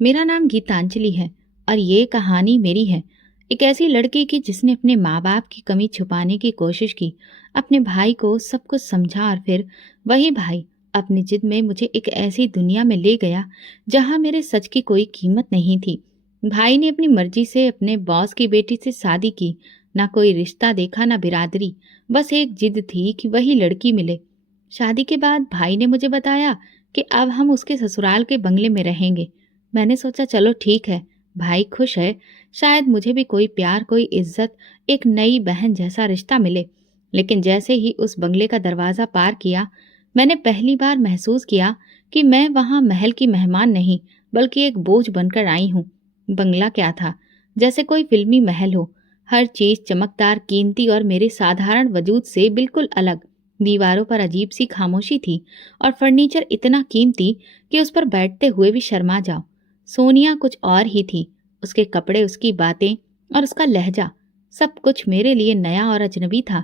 मेरा नाम गीतांजलि है और ये कहानी मेरी है। एक ऐसी लड़की की जिसने अपने माँ बाप की कमी छुपाने की कोशिश की, अपने भाई को सब कुछ समझा और फिर वही भाई अपनी जिद में मुझे एक ऐसी दुनिया में ले गया जहाँ मेरे सच की कोई कीमत नहीं थी। भाई ने अपनी मर्जी से अपने बॉस की बेटी से शादी की, ना कोई रिश्ता देखा ना बिरादरी, बस एक जिद थी कि वही लड़की मिले। शादी के बाद भाई ने मुझे बताया कि अब हम उसके ससुराल के बंगले में रहेंगे। मैंने सोचा चलो ठीक है, भाई खुश है, शायद मुझे भी कोई प्यार, कोई इज्जत, एक नई बहन जैसा रिश्ता मिले। लेकिन जैसे ही उस बंगले का दरवाज़ा पार किया, मैंने पहली बार महसूस किया कि मैं वहाँ महल की मेहमान नहीं, बल्कि एक बोझ बनकर आई हूँ। बंगला क्या था, जैसे कोई फिल्मी महल हो, हर चीज़ चमकदार, कीमती और मेरे साधारण वजूद से बिल्कुल अलग। दीवारों पर अजीब सी खामोशी थी और फर्नीचर इतना कीमती कि उस पर बैठते हुए भी शर्मा जाओ। सोनिया कुछ और ही थी, उसके कपड़े, उसकी बातें और उसका लहजा, सब कुछ मेरे लिए नया और अजनबी था।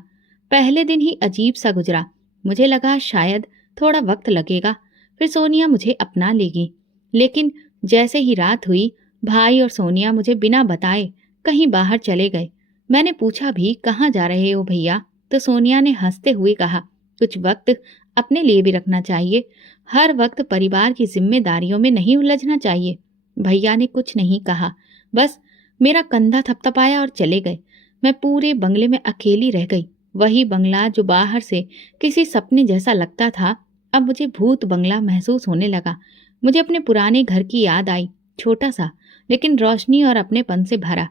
पहले दिन ही अजीब सा गुजरा। मुझे लगा शायद थोड़ा वक्त लगेगा, फिर सोनिया मुझे अपना लेगी। लेकिन जैसे ही रात हुई, भाई और सोनिया मुझे बिना बताए कहीं बाहर चले गए। मैंने पूछा भी कहाँ जा रहे हो भैया, तो सोनिया ने हंसते हुए कहा, कुछ वक्त अपने लिए भी रखना चाहिए, हर वक्त परिवार की जिम्मेदारियों में नहीं उलझना चाहिए। भैया ने कुछ नहीं कहा, बस मेरा कंधा थपथपाया और चले गए। मैं पूरे बंगले में अकेली रह गई। वही बंगला जो बाहर से किसी सपने जैसा लगता था, अब मुझे भूत बंगला महसूस होने लगा। मुझे अपने पुराने घर की याद आई, छोटा सा लेकिन रोशनी और अपनेपन से भरा।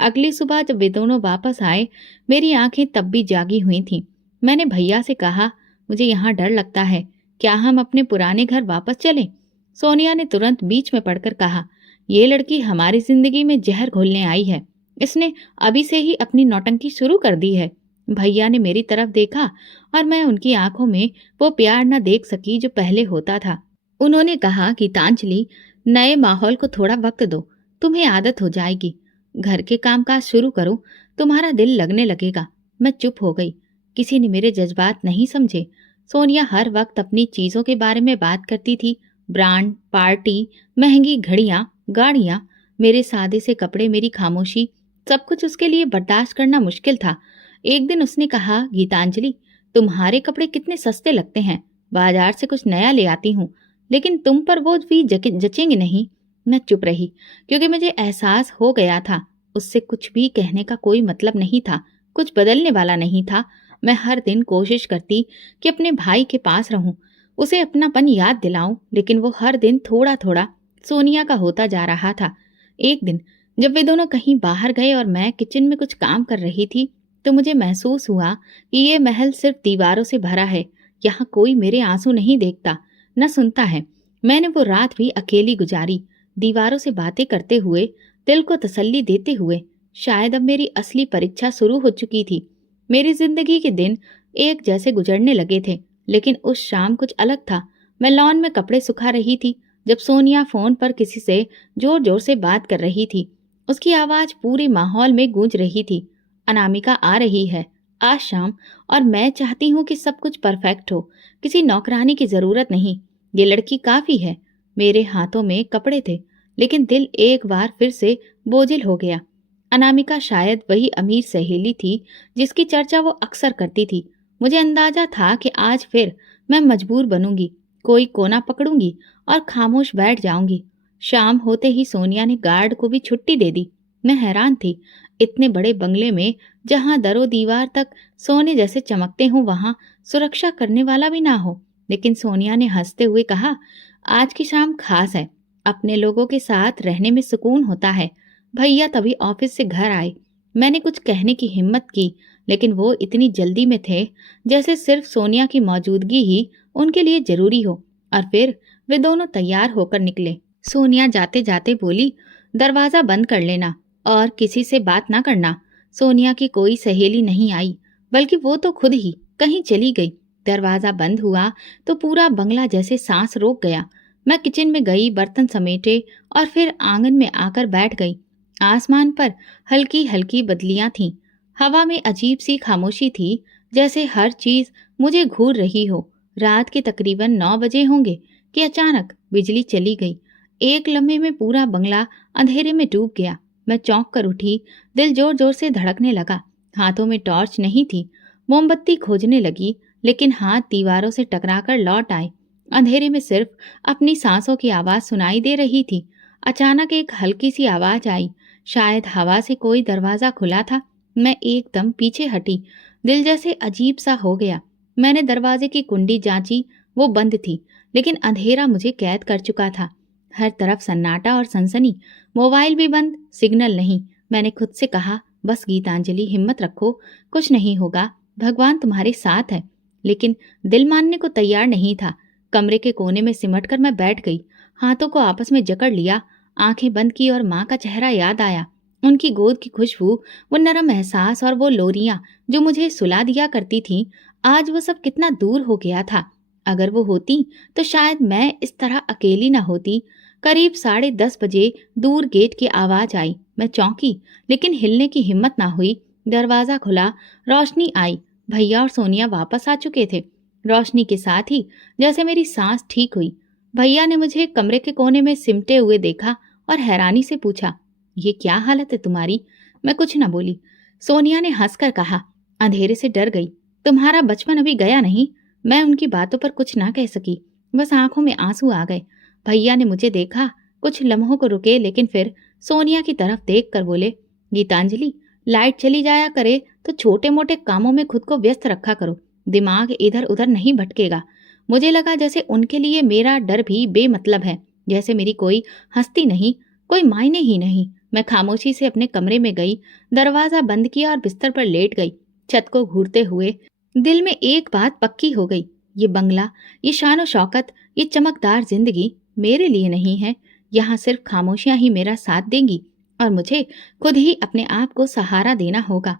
अगली सुबह जब वे दोनों वापस आए, मेरी आंखें तब भी जागी हुई थीं। मैंने भैया से कहा, मुझे यहाँ डर लगता है, क्या हम अपने पुराने घर वापस चलें? सोनिया ने तुरंत बीच में पड़कर कहा, ये लड़की हमारी जिंदगी में जहर घोलने आई है, इसने अभी से ही अपनी नौटंकी शुरू कर दी है। भैया ने मेरी तरफ देखा और मैं उनकी आंखों में वो प्यार न देख सकी जो पहले होता था। उन्होंने कहा, गीतांजलि, नए माहौल को थोड़ा वक्त दो, तुम्हें आदत हो जाएगी। घर के कामकाज शुरू करो, तुम्हारा दिल लगने लगेगा। मैं चुप हो गई। किसी ने मेरे जज्बात नहीं समझे। सोनिया हर वक्त अपनी चीजों के बारे में बात करती थी, ब्रांड, पार्टी, महंगी घड़ियां, गाड़ियां। मेरे सादे से कपड़े, मेरी खामोशी, सब कुछ उसके लिए बर्दाश्त करना मुश्किल था। एक दिन उसने कहा, गीतांजलि, तुम्हारे कपड़े कितने सस्ते लगते हैं, बाजार से कुछ नया ले आती हूँ, लेकिन तुम पर वो भी जचेंगे नहीं। मैं चुप रही, क्योंकि मुझे एहसास हो गया था उससे कुछ भी कहने का कोई मतलब नहीं था, कुछ बदलने वाला नहीं था। मैं हर दिन कोशिश करती कि अपने भाई के पास रहूं, उसे अपनापन याद दिलाऊं, लेकिन वो हर दिन थोड़ा थोड़ा सोनिया का होता जा रहा था। एक दिन जब वे दोनों कहीं बाहर गए और मैं किचन में कुछ काम कर रही थी, तो मुझे महसूस हुआ कि ये महल सिर्फ दीवारों से भरा है, यहाँ कोई मेरे आंसू नहीं देखता, न सुनता है। मैंने वो रात भी अकेली गुजारी, दीवारों से बातें करते हुए, दिल को तसल्ली देते हुए। शायद अब मेरी असली परीक्षा शुरू हो चुकी थी। मेरी जिंदगी के दिन एक जैसे गुजरने लगे थे, लेकिन उस शाम कुछ अलग था। मैं लॉन में कपड़े सुखा रही थी जब सोनिया फोन पर किसी से जोर जोर से बात कर रही थी। उसकी आवाज पूरे माहौल में गूंज रही थी, अनामिका आ रही है आज शाम, और मैं चाहती हूँ कि सब कुछ परफेक्ट हो, किसी नौकरानी की जरूरत नहीं, ये लड़की काफी है। मेरे हाथों में कपड़े थे, लेकिन दिल एक बार फिर से बोझिल हो गया। अनामिका शायद वही अमीर सहेली थी जिसकी चर्चा वो अक्सर करती थी। मुझे अंदाजा था कि आज फिर मैं मजबूर बनूंगी, कोई कोना पकड़ूंगी और खामोश बैठ जाऊंगी। शाम होते ही सोनिया ने गार्ड को भी छुट्टी दे दी। मैं हैरान थी, इतने बड़े बंगले में जहां दरो दीवार तक सोने जैसे चमकते हों, वहां सुरक्षा करने वाला भी ना हो। लेकिन सोनिया ने हंसते हुए कहा, आज की शाम खास है, अपने लोगों के साथ रहने में सुकून होता है। भैया तभी ऑफिस से घर आए। मैंने कुछ कहने की हिम्मत की, लेकिन वो इतनी जल्दी में थे जैसे सिर्फ सोनिया की मौजूदगी ही उनके लिए जरूरी हो। और फिर वे दोनों तैयार होकर निकले। सोनिया जाते जाते बोली, दरवाजा बंद कर लेना और किसी से बात ना करना। सोनिया की कोई सहेली नहीं आई, बल्कि वो तो खुद ही कहीं चली गई। दरवाजा बंद हुआ तो पूरा बंगला जैसे सांस रोक गया। मैं किचन में गई, बर्तन समेटे और फिर आंगन में आकर बैठ गई। आसमान पर हल्की हल्की बदलियां थीं। हवा में अजीब सी खामोशी थी, जैसे हर चीज मुझे घूर रही हो। रात के तकरीबन 9 बजे होंगे कि अचानक बिजली चली गई। एक लम्हे में पूरा बंगला अंधेरे में डूब गया। मैं चौंक कर उठी, दिल जोर जोर से धड़कने लगा। हाथों में टॉर्च नहीं थी। मोमबत्ती खोजने लगी, लेकिन हाथ दीवारों से टकराकर लौट आए। अंधेरे में सिर्फ अपनी सांसों की आवाज सुनाई दे रही थी। अचानक एक हल्की सी आवाज आई, शायद हवा से कोई दरवाजा खुला था। मैं एकदम पीछे हटी, दिल जैसे अजीब सा हो गया। मैंने दरवाजे की कुंडी जांची, वो बंद थी, लेकिन अंधेरा मुझे कैद कर चुका था। हर तरफ सन्नाटा और सनसनी, मोबाइल भी बंद, सिग्नल नहीं। मैंने खुद से कहा, बस गीतांजलि, हिम्मत रखो, कुछ नहीं होगा, भगवान तुम्हारे साथ है। लेकिन दिल मानने को तैयार नहीं था। कमरे के कोने में सिमट कर मैं बैठ गई, हाथों को आपस में जकड़ लिया, आंखें बंद की और माँ का चेहरा याद आया। उनकी गोद की खुशबू, वो नरम एहसास और वो लोरियां जो मुझे सुला दिया करती थीं, आज वो सब कितना दूर हो गया था। अगर वो होती तो शायद मैं इस तरह अकेली न होती। करीब 10:30 बजे दूर गेट की आवाज आई। मैं चौंकी, लेकिन हिलने की हिम्मत ना हुई। दरवाजा खुला, रोशनी आई। भैया और सोनिया वापस आ चुके थे। रोशनी के साथ ही जैसे मेरी सांस ठीक हुई। भैया ने मुझे कमरे के कोने में सिमटे हुए देखा और हैरानी से पूछा, ये क्या हालत है तुम्हारी? मैं कुछ न बोली। सोनिया ने हंसकर कहा, अंधेरे से डर गई, तुम्हारा बचपन अभी गया नहीं। मैं उनकी बातों पर कुछ ना कह सकी, बस आंखों में आंसू आ गए। भैया ने मुझे देखा, कुछ लम्हों को रुके, लेकिन फिर सोनिया की तरफ देख कर बोले, गीतांजलि, लाइट चली जाया करे तो छोटे मोटे कामों में खुद को व्यस्त रखा करो, दिमाग इधर उधर नहीं भटकेगा। मुझे लगा जैसे उनके लिए मेरा डर भी बेमतलब है, जैसे मेरी कोई हस्ती नहीं, कोई मायने ही नहीं। मैं खामोशी से अपने कमरे में गई, दरवाजा बंद किया और बिस्तर पर लेट गई। छत को घूरते हुए दिल में एक बात पक्की हो गई, ये बंगला, ये शान और शौकत, ये चमकदार जिंदगी मेरे लिए नहीं है। यहाँ सिर्फ खामोशियां ही मेरा साथ देंगी और मुझे खुद ही अपने आप को सहारा देना होगा।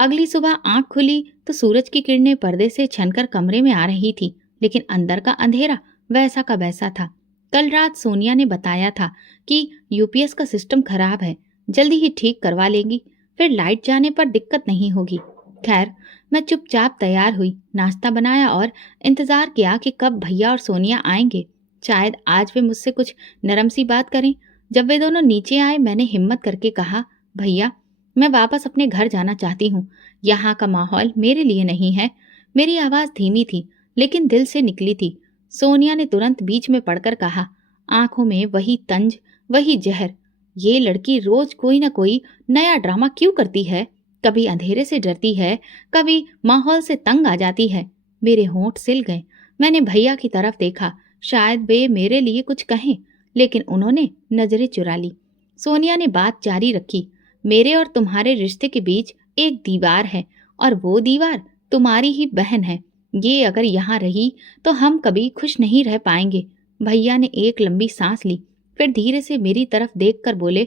अगली सुबह आंख खुली तो सूरज की किरणें पर्दे से छनकर कमरे में आ रही थी, लेकिन अंदर का अंधेरा वैसा का वैसा था। कल रात सोनिया ने बताया था कि यूपीएस का सिस्टम खराब है, जल्दी ही ठीक करवा लेंगी, फिर लाइट जाने पर दिक्कत नहीं होगी। खैर, मैं चुपचाप तैयार हुई, नाश्ता बनाया और इंतजार किया कि कब भैया और सोनिया आएंगे। शायद आज वे मुझसे कुछ नरम सी बात करें। जब वे दोनों नीचे आए, मैंने हिम्मत करके कहा, भैया, मैं वापस अपने घर जाना चाहती हूँ, यहाँ का माहौल मेरे लिए नहीं है। मेरी आवाज धीमी थी, लेकिन दिल से निकली थी। सोनिया ने तुरंत बीच में पड़कर कहा, आंखों में वही तंज, वही जहर। ये लड़की रोज कोई ना कोई नया ड्रामा क्यों करती है? कभी अंधेरे से डरती है, कभी माहौल से तंग आ जाती है। मेरे होंठ सिल गए। मैंने भैया की तरफ देखा, शायद वे मेरे लिए कुछ कहें, लेकिन उन्होंने नजरें चुरा ली। सोनिया ने बात जारी रखी, मेरे और तुम्हारे रिश्ते के बीच एक दीवार है, और वो दीवार तुम्हारी ही बहन है। ये अगर यहाँ रही तो हम कभी खुश नहीं रह पाएंगे। भैया ने एक लंबी सांस ली, फिर धीरे से मेरी तरफ देखकर बोले,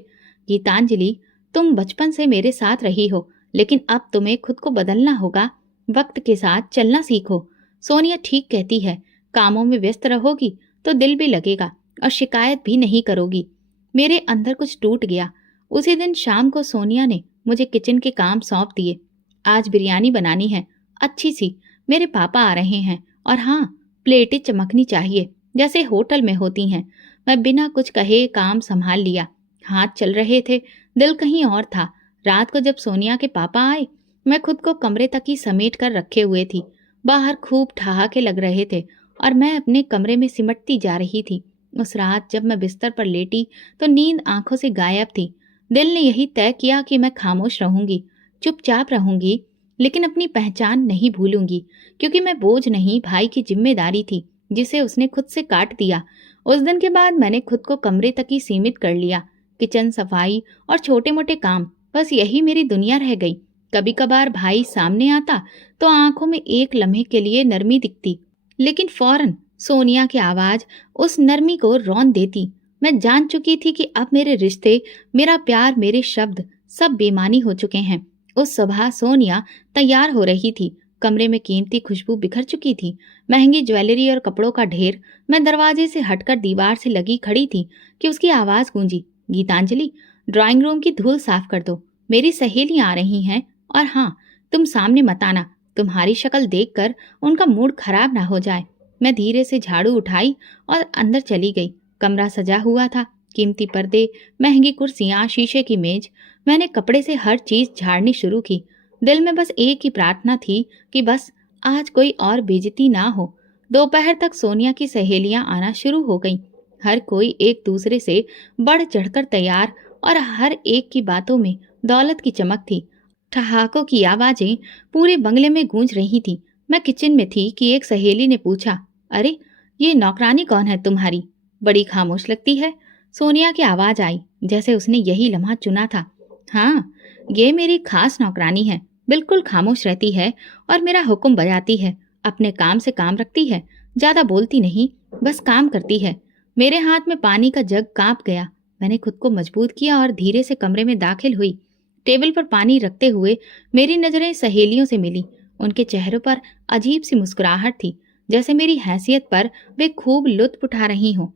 गीतांजलि, तुम बचपन से मेरे साथ रही हो, लेकिन अब तुम्हें खुद को बदलना होगा। वक्त के साथ चलना सीखो। सोनिया ठीक कहती है, कामों में व्यस्त रहोगी तो दिल भी लगेगा और शिकायत भी नहीं करोगी। मेरे अंदर कुछ टूट गया। उसी दिन शाम को सोनिया ने मुझे किचन के काम सौंप दिए। आज बिरयानी बनानी है, अच्छी सी, मेरे पापा आ रहे हैं, और हाँ, प्लेटें चमकनी चाहिए जैसे होटल में होती हैं। मैं बिना कुछ कहे काम संभाल लिया। हाथ चल रहे थे, दिल कहीं और था। रात को जब सोनिया के पापा आए, मैं खुद को कमरे तक ही समेट कर रखे हुए थी। बाहर खूब ठहाके लग रहे थे और मैं अपने कमरे में सिमटती जा रही थी। उस रात जब मैं बिस्तर पर लेटी तो नींद आंखों से गायब थी। दिल ने यही तय किया कि मैं खामोश रहूंगी, चुपचाप रहूंगी, लेकिन अपनी पहचान नहीं भूलूंगी, क्योंकि मैं बोझ नहीं, भाई की जिम्मेदारी थी जिसे उसने खुद से काट दिया। उस दिन के बाद मैंने खुद को कमरे तक ही सीमित कर लिया। किचन सफाई और छोटे मोटे काम, बस यही मेरी दुनिया रह गई। कभी कभार भाई सामने आता तो आंखों में एक लम्हे के लिए नरमी दिखती, लेकिन फौरन सोनिया की आवाज उस नरमी को रौंद देती। मैं जान चुकी थी कि अब मेरे रिश्ते, मेरा प्यार, मेरे शब्द सब बेमानी हो चुके हैं। उस सुबह सोनिया तैयार हो रही थी। कमरे में कीमती खुशबू बिखर चुकी थी, महंगी ज्वेलरी और कपड़ों का ढेर। मैं दरवाजे से हटकर दीवार से लगी खड़ी थी कि उसकी आवाज गूंजी, गीतांजलि, ड्राइंग रूम की धूल साफ कर दो, मेरी सहेलियां आ रही हैं, और हाँ, तुम सामने मत आना, तुम्हारी शक्ल देखकर उनका मूड खराब ना हो जाए। मैं धीरे से झाड़ू उठाई और अंदर चली गई। कमरा सजा हुआ था, कीमती पर्दे, महंगी कुर्सियां, शीशे की मेज। मैंने कपड़े से हर चीज झाड़नी शुरू की। दिल में बस एक ही प्रार्थना थी कि बस आज कोई और बेइज्जती ना हो। दोपहर तक सोनिया की सहेलियां आना शुरू हो गईं। हर कोई एक दूसरे से बढ़ चढ़कर तैयार और हर एक की बातों में दौलत की चमक थी। ठहाकों की आवाजें पूरे बंगले में गूंज रही थी। मैं किचन में थी कि एक सहेली ने पूछा, अरे ये नौकरानी कौन है तुम्हारी? बड़ी खामोश लगती है। सोनिया की आवाज आई, जैसे उसने यही लम्हा चुना था। हाँ, ये मेरी खास नौकरानी है। बिल्कुल खामोश रहती है और मेरा हुक्म बजाती है। अपने काम से काम रखती है, ज्यादा बोलती नहीं, बस काम करती है। मेरे हाथ में पानी का जग कांप गया। मैंने खुद को मजबूत किया और धीरे से कमरे में दाखिल हुई। टेबल पर पानी रखते हुए मेरी नजरें सहेलियों से मिली। उनके चेहरों पर अजीब सी मुस्कुराहट थी, जैसे मेरी हैसियत पर वे खूब लुत्फ उठा रही हों।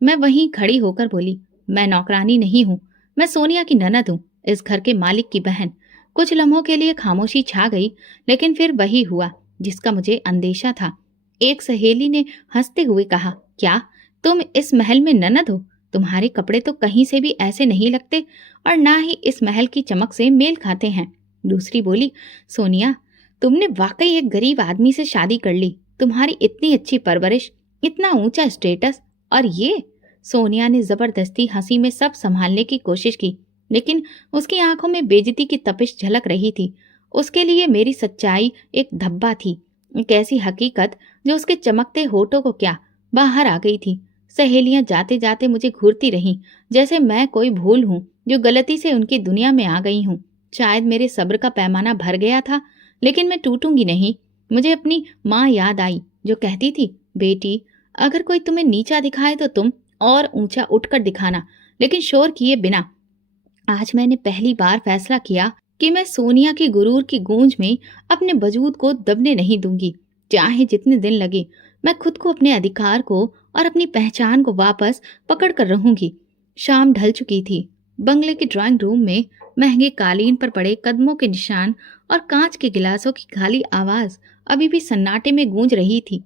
मैं वहीं खड़ी होकर बोली, मैं नौकरानी नहीं हूँ, मैं सोनिया की ननद हूँ, इस घर के मालिक की बहन। कुछ लम्हों के लिए खामोशी छा गई, लेकिन फिर वही हुआ जिसका मुझे अंदेशा था। एक सहेली ने हंसते हुए कहा, क्या तुम इस महल में ननद हो? तुम्हारे कपड़े तो कहीं से भी ऐसे नहीं लगते और ना ही इस महल की चमक से मेल खाते हैं। दूसरी बोली, सोनिया, तुमने वाकई एक गरीब आदमी से शादी कर ली। तुम्हारी इतनी अच्छी परवरिश, इतना ऊंचा स्टेटस, और ये। सोनिया ने जबरदस्ती हंसी में सब संभालने की कोशिश की, लेकिन उसकी आंखों में बेइज्जती की तपिश झलक रही थी। उसके लिए मेरी सच्चाई एक धब्बा थी, एक ऐसी हकीकत जो उसके चमकते होठों को क्या बाहर आ गई थी। सहेलियां जाते जाते मुझे घूरती रहीं, जैसे मैं कोई भूल हूं जो गलती से उनकी दुनिया में आ गई हूं। शायद मेरे सब्र का पैमाना भर गया था, लेकिन मैं टूटूंगी नहीं। मुझे अपनी माँ याद आई, जो कहती थी, बेटी, अगर कोई तुम्हें नीचा दिखाए तो तुम और ऊंचा उठकर दिखाना, लेकिन शोर किए बिना। आज मैंने पहली बार फैसला किया कि मैं सोनिया की गुरूर की गूंज में अपने वजूद को दबने नहीं दूंगी। चाहे जितने दिन लगे, मैं खुद को, अपने अधिकार को और अपनी पहचान को वापस पकड़ कर रहूंगी। शाम ढल चुकी थी। बंगले के ड्राइंग रूम में महंगे कालीन पर पड़े कदमों के निशान और कांच के गिलासों की खाली आवाज अभी भी सन्नाटे में गूंज रही थी।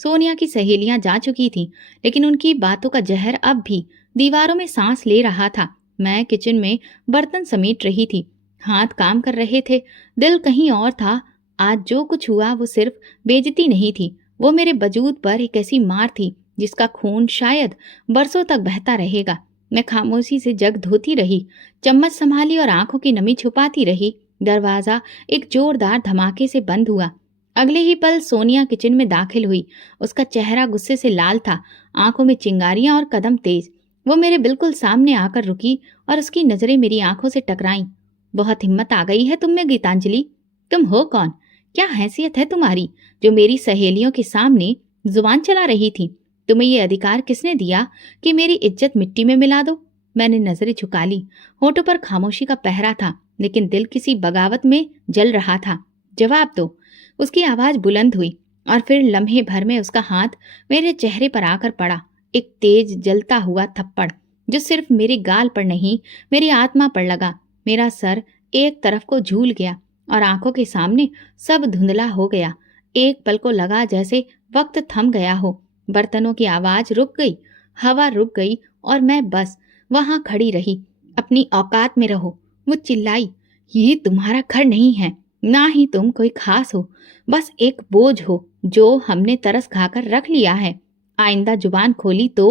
सोनिया की सहेलियां जा चुकी थीं, लेकिन उनकी बातों का जहर अब भी दीवारों में सांस ले रहा था। मैं किचन में बर्तन समेट रही थी। हाथ काम कर रहे थे, दिल कहीं और था। आज जो कुछ हुआ वो सिर्फ बेइज्जती नहीं थी, वो मेरे वजूद पर एक ऐसी मार थी जिसका खून शायद बरसों तक बहता रहेगा। मैं खामोशी से जग धोती रही, चम्मच संभाली और आंखों की नमी छुपाती रही। दरवाजा एक जोरदार धमाके से बंद हुआ। अगले ही पल सोनिया किचन में दाखिल हुई। उसका चेहरा गुस्से से लाल था, आंखों में चिंगारियां और कदम तेज। वो मेरे बिल्कुल सामने आकर रुकी और उसकी नजरें मेरी आंखों से टकराईं। बहुत हिम्मत आ गई है तुम में, गीतांजलि। तुम हो कौन? क्या हैसियत है तुम्हारी जो मेरी सहेलियों के सामने जुबान चला रही थी? तुम्हें ये अधिकार किसने दिया कि मेरी इज्जत मिट्टी में मिला दो? मैंने नजरें झुका ली। होठों पर खामोशी का पहरा था, लेकिन दिल किसी बगावत में जल रहा था। जवाब दो। उसकी आवाज बुलंद हुई और फिर लम्हे भर में उसका हाथ मेरे चेहरे पर आकर पड़ा। एक तेज जलता हुआ थप्पड़ जो सिर्फ मेरे गाल पर नहीं, मेरी आत्मा पर लगा। मेरा सर एक तरफ को झूल गया और आंखों के सामने सब धुंधला हो गया। एक पल को लगा जैसे वक्त थम गया हो। बर्तनों की आवाज रुक गई, हवा रुक गई और मैं बस वहां खड़ी रही। अपनी औकात में रहो, वो चिल्लाई। ये तुम्हारा घर नहीं है, ना ही तुम कोई खास हो, बस एक बोझ हो जो हमने तरस खाकर रख लिया है। आइंदा जुबान खोली तो।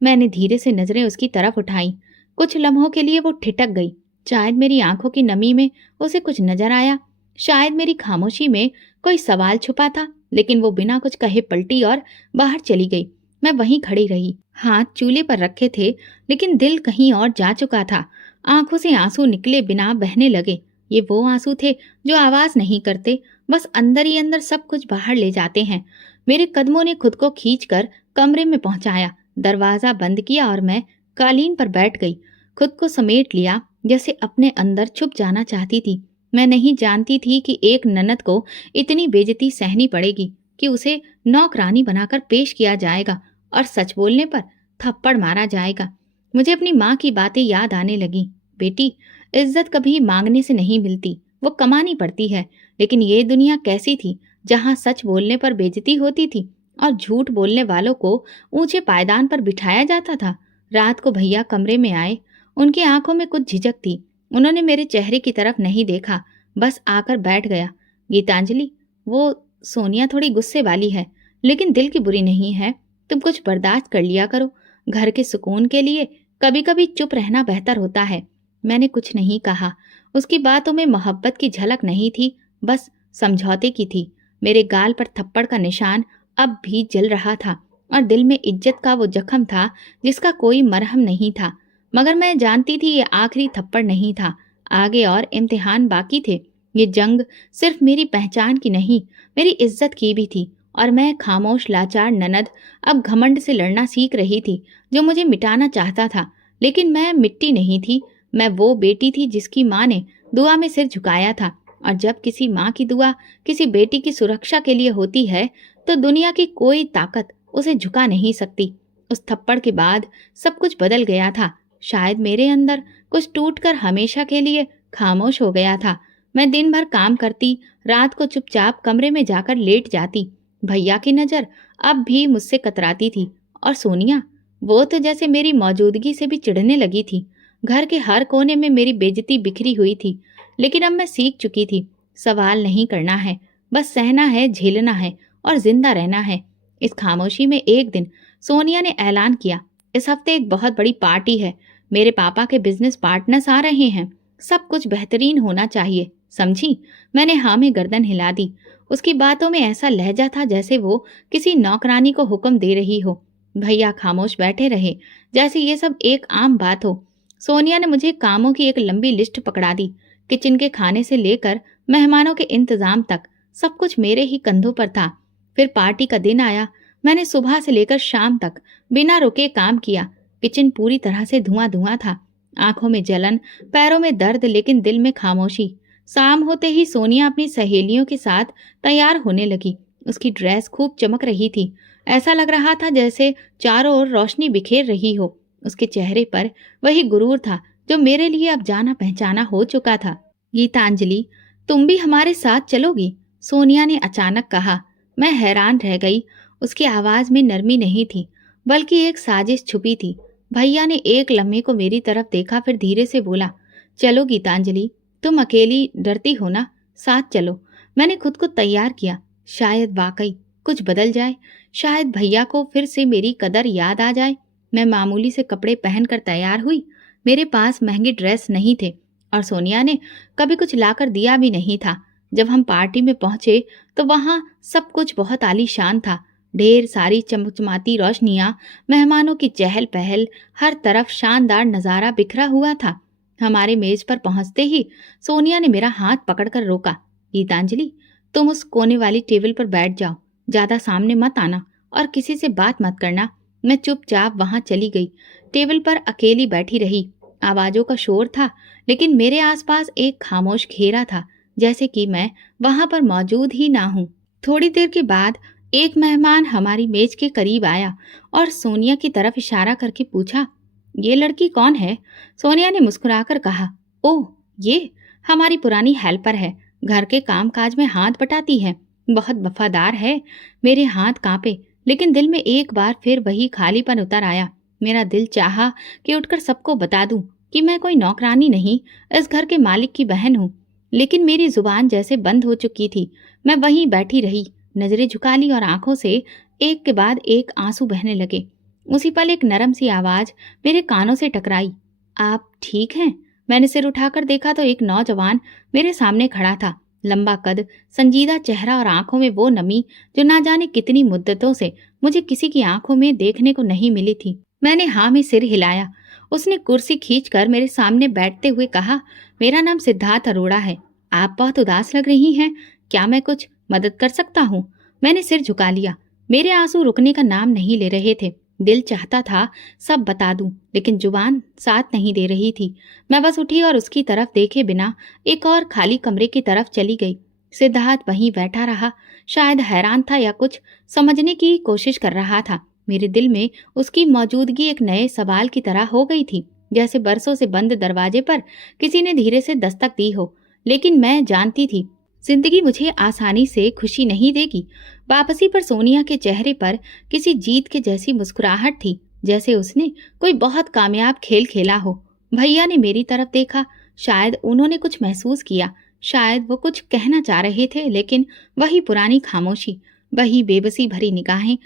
मैंने धीरे से नजरें उसकी तरफ उठाई। कुछ लम्हों के लिए वो ठिठक गई। शायद मेरी आंखों की नमी में उसे कुछ नजर आया, शायद मेरी खामोशी में कोई सवाल छुपा था, लेकिन वो बिना कुछ कहे पलटी और बाहर चली गई। मैं वहीं खड़ी रही। हाथ चूल्हे पर रखे थे, लेकिन दिल कहीं और जा चुका था। आंखों से आंसू निकले बिना बहने लगे। ये वो आंसू थे जो आवाज नहीं करते, बस अंदर ही अंदर सब कुछ बाहर ले जाते हैं। मेरे कदमों ने खुद को खींचकर कमरे में पहुंचाया। दरवाजा बंद किया और मैं कालीन पर बैठ गई। खुद को समेट लिया, जैसे अपने अंदर छुप जाना चाहती थी। मैं नहीं जानती थी कि एक ननद को इतनी बेइज्जती सहनी पड़ेगी, कि उसे नौकरानी बनाकर पेश किया जाएगा और सच बोलने पर थप्पड़ मारा जाएगा। मुझे अपनी माँ की बातें याद आने लगी। बेटी, इज्जत कभी मांगने से नहीं मिलती, वो कमानी पड़ती है। लेकिन ये दुनिया कैसी थी जहाँ सच बोलने पर बेइज्जती होती थी और झूठ बोलने वालों को ऊंचे पायदान पर बिठाया जाता था। रात को भैया कमरे में आए। उनकी आंखों में कुछ झिझक थी। उन्होंने मेरे चेहरे की तरफ नहीं देखा, बस आकर बैठ गया। गीतांजलि, वो सोनिया थोड़ी गुस्से वाली है, लेकिन दिल की बुरी नहीं है। तुम कुछ बर्दाश्त कर लिया करो। घर के सुकून के लिए कभी कभी चुप रहना बेहतर होता है। मैंने कुछ नहीं कहा। उसकी बातों में मोहब्बत की झलक नहीं थी, बस समझौते की थी। मेरे गाल पर थप्पड़ का निशान अब भी जल रहा था और दिल में इज्जत का वो जख्म था जिसका कोई मरहम नहीं था। मगर मैं जानती थी ये आखिरी थप्पड़ नहीं था। आगे और इम्तिहान बाकी थे। ये जंग सिर्फ मेरी पहचान की नहीं, मेरी इज्जत की भी थी। और मैं खामोश लाचार ननद अब घमंड से लड़ना सीख रही थी, जो मुझे मिटाना चाहता था। लेकिन मैं मिट्टी नहीं थी। मैं वो बेटी थी जिसकी माँ ने दुआ में सिर झुकाया था। और जब किसी माँ की दुआ किसी बेटी की सुरक्षा के लिए होती है, तो दुनिया की कोई ताकत उसे झुका नहीं सकती। उस थप्पड़ के बाद सब कुछ बदल गया था। शायद मेरे अंदर कुछ टूटकर हमेशा के लिए खामोश हो गया था। मैं दिन भर काम करती, रात को चुपचाप कमरे में जाकर लेट जाती। भैया की नज़र अब भी मुझसे कतराती थी। और सोनिया, वो तो जैसे मेरी मौजूदगी से भी चिढ़ने लगी थी। घर के हर कोने में मेरी बेइज्जती बिखरी हुई थी। लेकिन अब मैं सीख चुकी थी, सवाल नहीं करना है, बस सहना है, झेलना है और जिंदा रहना है। इस खामोशी में एक दिन सोनिया ने ऐलान किया, इस हफ्ते एक बहुत बड़ी पार्टी है। मेरे पापा के बिजनेस पार्टनर्स आ रहे हैं। सब कुछ बेहतरीन होना चाहिए, समझी? मैंने हाँ में गर्दन हिला दी। उसकी बातों में ऐसा लहजा था जैसे वो किसी नौकरानी को हुक्म दे रही हो। भैया खामोश बैठे रहे, जैसे ये सब एक आम बात हो। सोनिया ने मुझे कामों की एक लंबी लिस्ट पकड़ा दी। किचन के खाने से लेकर मेहमानों के इंतजाम तक सब कुछ मेरे ही कंधों पर था। फिर पार्टी का दिन आया। मैंने सुबह से लेकर शाम तक बिना रुके काम किया। किचन पूरी तरह से धुआं धुआं था। आंखों में जलन, पैरों में दर्द, लेकिन दिल में खामोशी। शाम होते ही सोनिया अपनी सहेलियों के साथ तैयार होने लगी। उसकी ड्रेस खूब चमक रही थी। ऐसा लग रहा था जैसे चारों ओर रोशनी बिखेर रही हो। उसके चेहरे पर वही गुरूर था जो मेरे लिए अब जाना पहचाना हो चुका था। गीतांजलि, तुम भी हमारे साथ चलोगी? सोनिया ने अचानक कहा। मैं हैरान रह गई। उसकी आवाज में नरमी नहीं थी, बल्कि एक साजिश छुपी थी। भैया ने एक लम्हे को मेरी तरफ देखा, फिर धीरे से बोला, चलो गीतांजलि, तुम अकेली डरती हो ना, साथ चलो। मैंने खुद को तैयार किया। शायद वाकई कुछ बदल जाए, शायद भैया को फिर से मेरी कदर याद आ जाए। मैं मामूली से कपड़े पहनकर तैयार हुई। मेरे पास महंगे ड्रेस नहीं थे और सोनिया ने कभी कुछ लाकर दिया भी नहीं था। जब हम पार्टी में पहुंचे तो वहां सब कुछ बहुत आलीशान था। ढेर सारी चमचमाती रोशनियां, मेहमानों की चहल पहल, हर तरफ शानदार नजारा बिखरा हुआ था। हमारे मेज पर पहुंचते ही सोनिया ने मेरा हाथ पकड़कर रोका। गीतांजलि, तुम उस कोने वाली टेबल पर बैठ जाओ, ज्यादा सामने मत आना और किसी से बात मत करना। मैं चुपचाप वहां चली गई। टेबल पर अकेली बैठी रही। आवाजों का शोर था, लेकिन मेरे आसपास एक खामोश घेरा था, जैसे कि मैं वहां पर मौजूद ही ना हूं। थोड़ी देर के बाद एक मेहमान हमारी मेज के करीब आया और सोनिया की तरफ इशारा करके पूछा, ये लड़की कौन है? सोनिया ने मुस्कुराकर कहा, ओह, ये हमारी पुरानी हेल्पर है। घर के कामकाज में हाथ बटाती है, बहुत वफादार है। मेरे हाथ कांपे, लेकिन दिल में एक बार फिर वही खालीपन उतर आया। मेरा दिल चाहा कि उठकर सबको बता दूं कि मैं कोई नौकरानी नहीं, इस घर के मालिक की बहन हूँ। लेकिन मेरी जुबान जैसे बंद हो चुकी थी। मैं वहीं बैठी रही, नजरें झुका ली और आंखों से एक के बाद एक आंसू बहने लगे। उसी पल एक नरम सी आवाज मेरे कानों से टकराई, आप ठीक हैं? मैंने सिर उठाकर देखा तो एक नौजवान मेरे सामने खड़ा था। लंबा कद, संजीदा चेहरा और आंखों में वो नमी जो ना जाने कितनी मुद्दतों से मुझे किसी की आंखों में देखने को नहीं मिली थी। मैंने हाँ में सिर हिलाया। उसने कुर्सी खींचकर मेरे सामने बैठते हुए कहा, मेरा नाम सिद्धार्थ अरोड़ा है। आप बहुत उदास लग रही हैं, क्या मैं कुछ मदद कर सकता हूँ? मैंने सिर झुका लिया। मेरे आंसू रुकने का नाम नहीं ले रहे थे। दिल चाहता था सब बता दूं, लेकिन जुबान साथ नहीं दे रही थी। मैं बस उठी और उसकी तरफ देखे बिना एक और खाली कमरे की तरफ चली गई। सिद्धार्थ वहीं बैठा रहा, शायद हैरान था या कुछ समझने की कोशिश कर रहा था। मेरे दिल में उसकी मौजूदगी एक नए सवाल की तरह हो गई थी, जैसे बरसों से बंद दरवाजे पर किसी ने धीरे से दस्तक दी हो। लेकिन मैं जानती थी जिंदगी मुझे आसानी से खुशी नहीं देगी। वापसी पर सोनिया के चेहरे पर किसी जीत के जैसी मुस्कुराहट थी, जैसे उसने कोई बहुत कामयाब खेल खेला हो। भैया ने मेरी तरफ देखा। शायद उन्होंने कुछ महसूस किया, शायद वो कुछ कहना चाह रहे थे, लेकिन वही पुरानी खामोशी, वही बेबसी भरी निगाहें।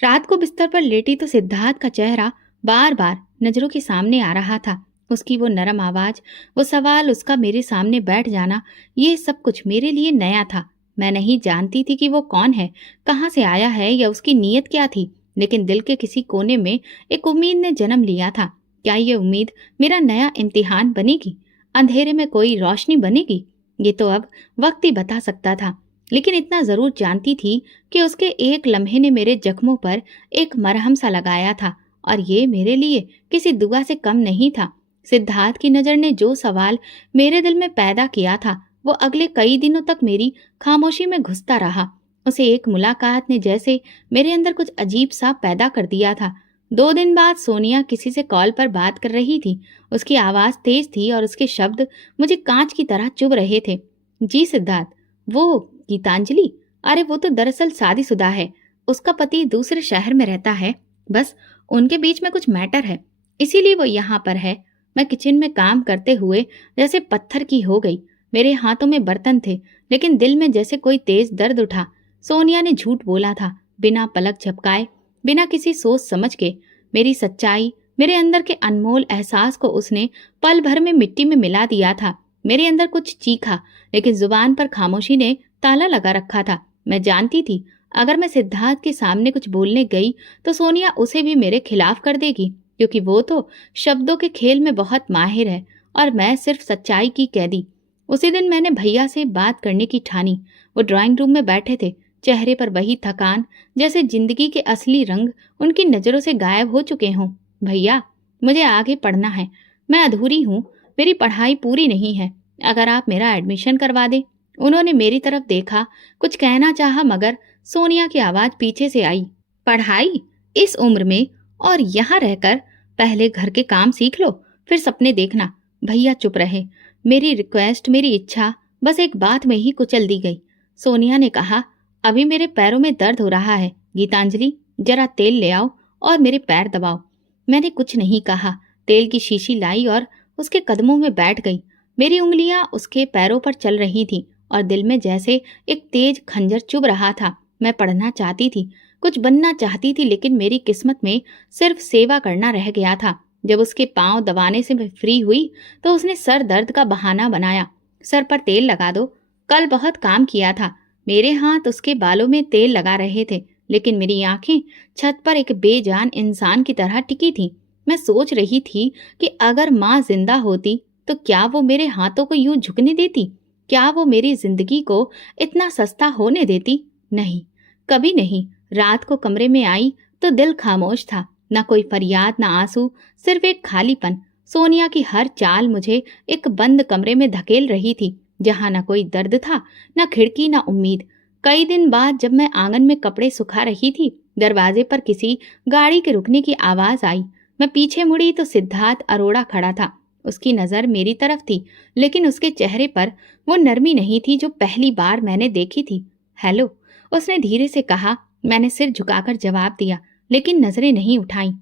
रात को बिस्तर पर लेटी तो सिद्धार्थ का चेहरा बार बार नजरों के सामने आ रहा था। उसकी वो नरम आवाज, वो सवाल, उसका मेरे सामने बैठ जाना, ये सब कुछ मेरे लिए नया था। मैं नहीं जानती थी कि वो कौन है, कहाँ से आया है या उसकी नीयत क्या थी, लेकिन दिल के किसी कोने में एक उम्मीद ने जन्म लिया था। क्या ये उम्मीद मेरा नया इम्तिहान बनेगी, अंधेरे में कोई रोशनी बनेगी? ये तो अब वक्त ही बता सकता था, लेकिन इतना जरूर जानती थी कि उसके एक लम्हे ने मेरे जख्मों पर एक मरहम सा लगाया था, और ये मेरे लिए किसी दुआ से कम नहीं था। सिद्धार्थ की नजर ने जो सवाल मेरे दिल में पैदा किया था, वो अगले कई दिनों तक मेरी खामोशी में घुसता रहा। उसे एक मुलाकात ने जैसे मेरे अंदर कुछ अजीब सा पैदा कर दिया था। 2 दिन बाद सोनिया किसी से कॉल पर बात कर रही थी। उसकी आवाज तेज थी और उसके शब्द मुझे कांच की तरह चुभ रहे थे। जी सिद्धार्थ, वो गीतांजलि? अरे वो तो दरअसल शादीशुदा है, उसका पति दूसरे शहर में रहता है। बस उनके बीच में कुछ मैटर है, इसीलिए वो यहाँ पर है। मैं किचन में काम करते हुए जैसे पत्थर की हो गई। मेरे हाथों में बर्तन थे, लेकिन दिल में जैसे कोई तेज दर्द उठा। सोनिया ने झूठ बोला था, बिना पलक झपकाए, बिना किसी सोच समझ के। मेरी सच्चाई, मेरे अंदर के अनमोल एहसास को उसने पल भर में मिट्टी में मिला दिया था। मेरे अंदर कुछ चीखा, लेकिन जुबान पर खामोशी ने ताला लगा रखा था। मैं जानती थी, अगर मैं सिद्धार्थ के सामने कुछ बोलने गई तो सोनिया उसे भी मेरे खिलाफ कर देगी, क्योंकि वो तो शब्दों के खेल में बहुत माहिर है और मैं सिर्फ सच्चाई की कैदी। उसी दिन मैंने भैया से बात करने की ठानी। वो ड्राइंग रूम में बैठे थे, चेहरे पर वही थकान, जैसे जिंदगी के असली रंग उनकी नजरों से गायब हो चुके हों। भैया, मुझे आगे पढ़ना है, मैं अधूरी हूँ, मेरी पढ़ाई पूरी नहीं है, अगर आप मेरा एडमिशन करवा दें। उन्होंने मेरी तरफ देखा, कुछ कहना चाहा, मगर सोनिया की आवाज पीछे से आई। पढ़ाई? इस उम्र में और यहाँ रहकर? पहले घर के काम सीख लो, फिर सपने देखना। भैया चुप रहे। मेरी रिक्वेस्ट, मेरी इच्छा बस एक बात में ही कुचल दी गई। सोनिया ने कहा, अभी मेरे पैरों में दर्द हो रहा है गीतांजलि, जरा तेल ले आओ और मेरे पैर दबाओ। मैंने कुछ नहीं कहा। तेल की शीशी लाई और उसके कदमों में बैठ गई। मेरी उंगलियां उसके पैरों पर चल रही थीं और दिल में जैसे एक तेज खंजर चुभ रहा था। मैं पढ़ना चाहती थी, कुछ बनना चाहती थी, लेकिन मेरी किस्मत में सिर्फ सेवा करना रह गया था। जब उसके पांव दबाने से मैं फ्री हुई तो उसने सर दर्द का बहाना बनाया। सर पर तेल लगा दो, कल बहुत काम किया था। मेरे हाथ उसके बालों में तेल लगा रहे थे, लेकिन मेरी आंखें छत पर एक बेजान इंसान की तरह टिकी थीं। मैं सोच रही थी कि अगर माँ जिंदा होती तो क्या वो मेरे हाथों को यूं झुकने देती? क्या वो मेरी जिंदगी को इतना सस्ता होने देती? नहीं, कभी नहीं। रात को कमरे में आई तो दिल खामोश था, न कोई फरियाद, न आंसू, सिर्फ एक खालीपन। सोनिया की हर चाल मुझे एक बंद कमरे में धकेल रही थी, जहाँ न कोई दर्द था, न खिड़की, न उम्मीद। कई दिन बाद जब मैं आंगन में कपड़े सुखा रही थी, दरवाजे पर किसी गाड़ी के रुकने की आवाज आई। मैं पीछे मुड़ी तो सिद्धार्थ अरोड़ा खड़ा था। उसकी नजर मेरी तरफ थी, लेकिन उसके चेहरे पर वो नरमी नहीं थी जो पहली बार मैंने देखी थी। हेलो, उसने धीरे से कहा। मैंने सिर झुकाकर जवाब दिया, लेकिन नजरें नहीं उठाई।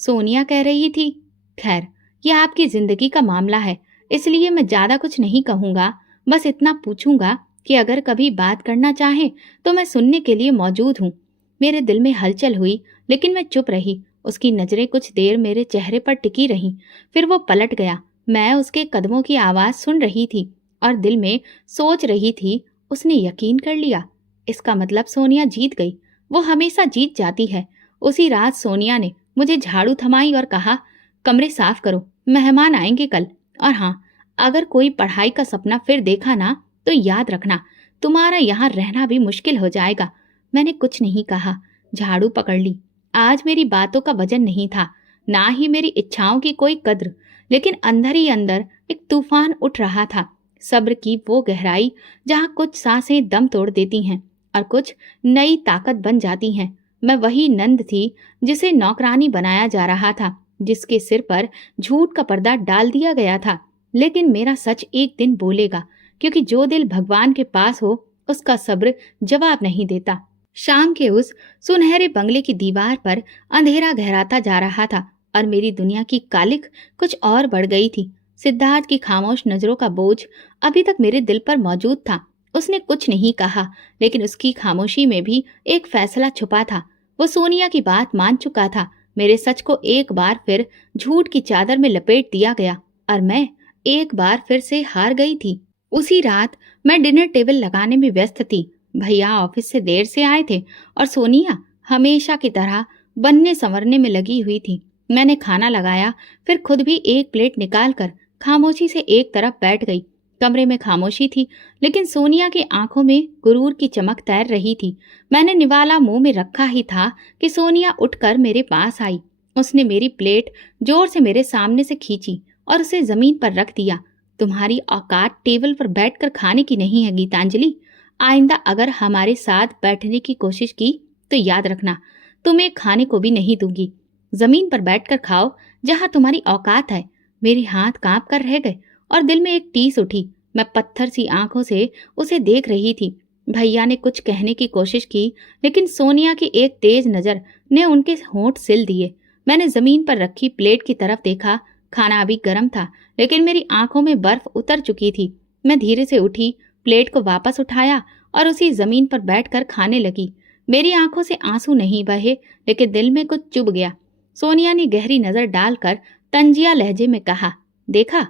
सोनिया कह रही थी, खैर, यह आपकी जिंदगी का मामला है, इसलिए मैं ज्यादा कुछ नहीं कहूंगा। बस इतना पूछूंगा कि अगर कभी बात करना चाहे तो मैं सुनने के लिए मौजूद हूँ। मेरे दिल में हलचल हुई, लेकिन मैं चुप रही। उसकी नजरें कुछ देर मेरे चेहरे पर टिकी रहीं, फिर वो पलट गया। मैं उसके कदमों की आवाज सुन रही थी और दिल में सोच रही थी, उसने यकीन कर लिया। इसका मतलब सोनिया जीत गई। वो हमेशा जीत जाती है। उसी रात सोनिया ने मुझे झाड़ू थमाई और कहा, कमरे साफ करो, मेहमान आएंगे कल। और हाँ, अगर कोई पढ़ाई का सपना फिर देखा ना तो याद रखना, तुम्हारा यहाँ रहना भी मुश्किल हो जाएगा। मैंने कुछ नहीं कहा, झाड़ू पकड़ ली। आज मेरी बातों का वजन नहीं था, ना ही मेरी इच्छाओं की कोई कद्र, लेकिन अंदर ही अंदर एक तूफान उठ रहा था। सब्र की वो गहराई जहाँ कुछ सांसें दम तोड़ देती हैं और कुछ नई ताकत बन जाती हैं। मैं वही नंद थी जिसे नौकरानी बनाया जा रहा था, जिसके सिर पर झूठ का पर्दा डाल दिया गया था। लेकिन मेरा सच एक दिन बोलेगा, क्योंकि जो दिल भगवान के पास हो उसका सब्र जवाब नहीं देता। शाम के उस सुनहरे बंगले की दीवार पर अंधेरा गहराता जा रहा था और मेरी दुनिया की कालिख कुछ और बढ़ गई थी। सिद्धार्थ की खामोश नजरों का बोझ अभी तक मेरे दिल पर मौजूद था। उसने कुछ नहीं कहा, लेकिन उसकी खामोशी में भी एक फैसला छुपा था। वो सोनिया की बात मान चुका था। मेरे सच को एक बार फिर झूठ की चादर में लपेट दिया गया और मैं एक बार फिर से हार गई थी। उसी रात मैं डिनर टेबल लगाने में व्यस्त थी। भैया ऑफिस से देर से आए थे और सोनिया हमेशा की तरह बनने संवरने में लगी हुई थी। मैंने खाना लगाया, फिर खुद भी एक प्लेट निकालकर खामोशी से एक तरफ बैठ गई। कमरे में खामोशी थी, लेकिन सोनिया की आंखों में गुरूर की चमक तैर रही थी। मैंने निवाला मुंह में रखा ही था कि सोनिया उठकर मेरे पास आई। उसने मेरी प्लेट जोर से मेरे सामने से खींची और उसे जमीन पर रख दिया। तुम्हारी औकात टेबल पर बैठकर खाने की नहीं है गीतांजलि। आइंदा अगर हमारे साथ बैठने की कोशिश की तो याद रखना, तुम्हें खाने को भी नहीं दूंगी। जमीन पर बैठकर खाओ जहां तुम्हारी औकात है। मेरे हाथ कांप कर रह गए और दिल में एक टीस उठी। मैं पत्थर सी आंखों से उसे देख रही थी। भैया ने कुछ कहने की कोशिश की, लेकिन सोनिया की एक तेज नजर ने उनके होंठ सिल दिए। मैंने जमीन पर रखी प्लेट की तरफ देखा। खाना अभी गर्म था, लेकिन मेरी आंखों में बर्फ उतर चुकी थी। मैं धीरे से उठी, प्लेट को वापस उठाया और उसी जमीन पर बैठकर खाने लगी। मेरी आंखों से आंसू नहीं बहे, लेकिन दिल में कुछ चुभ गया। सोनिया ने गहरी नजर डालकर तंजिया लहजे में कहा, देखा,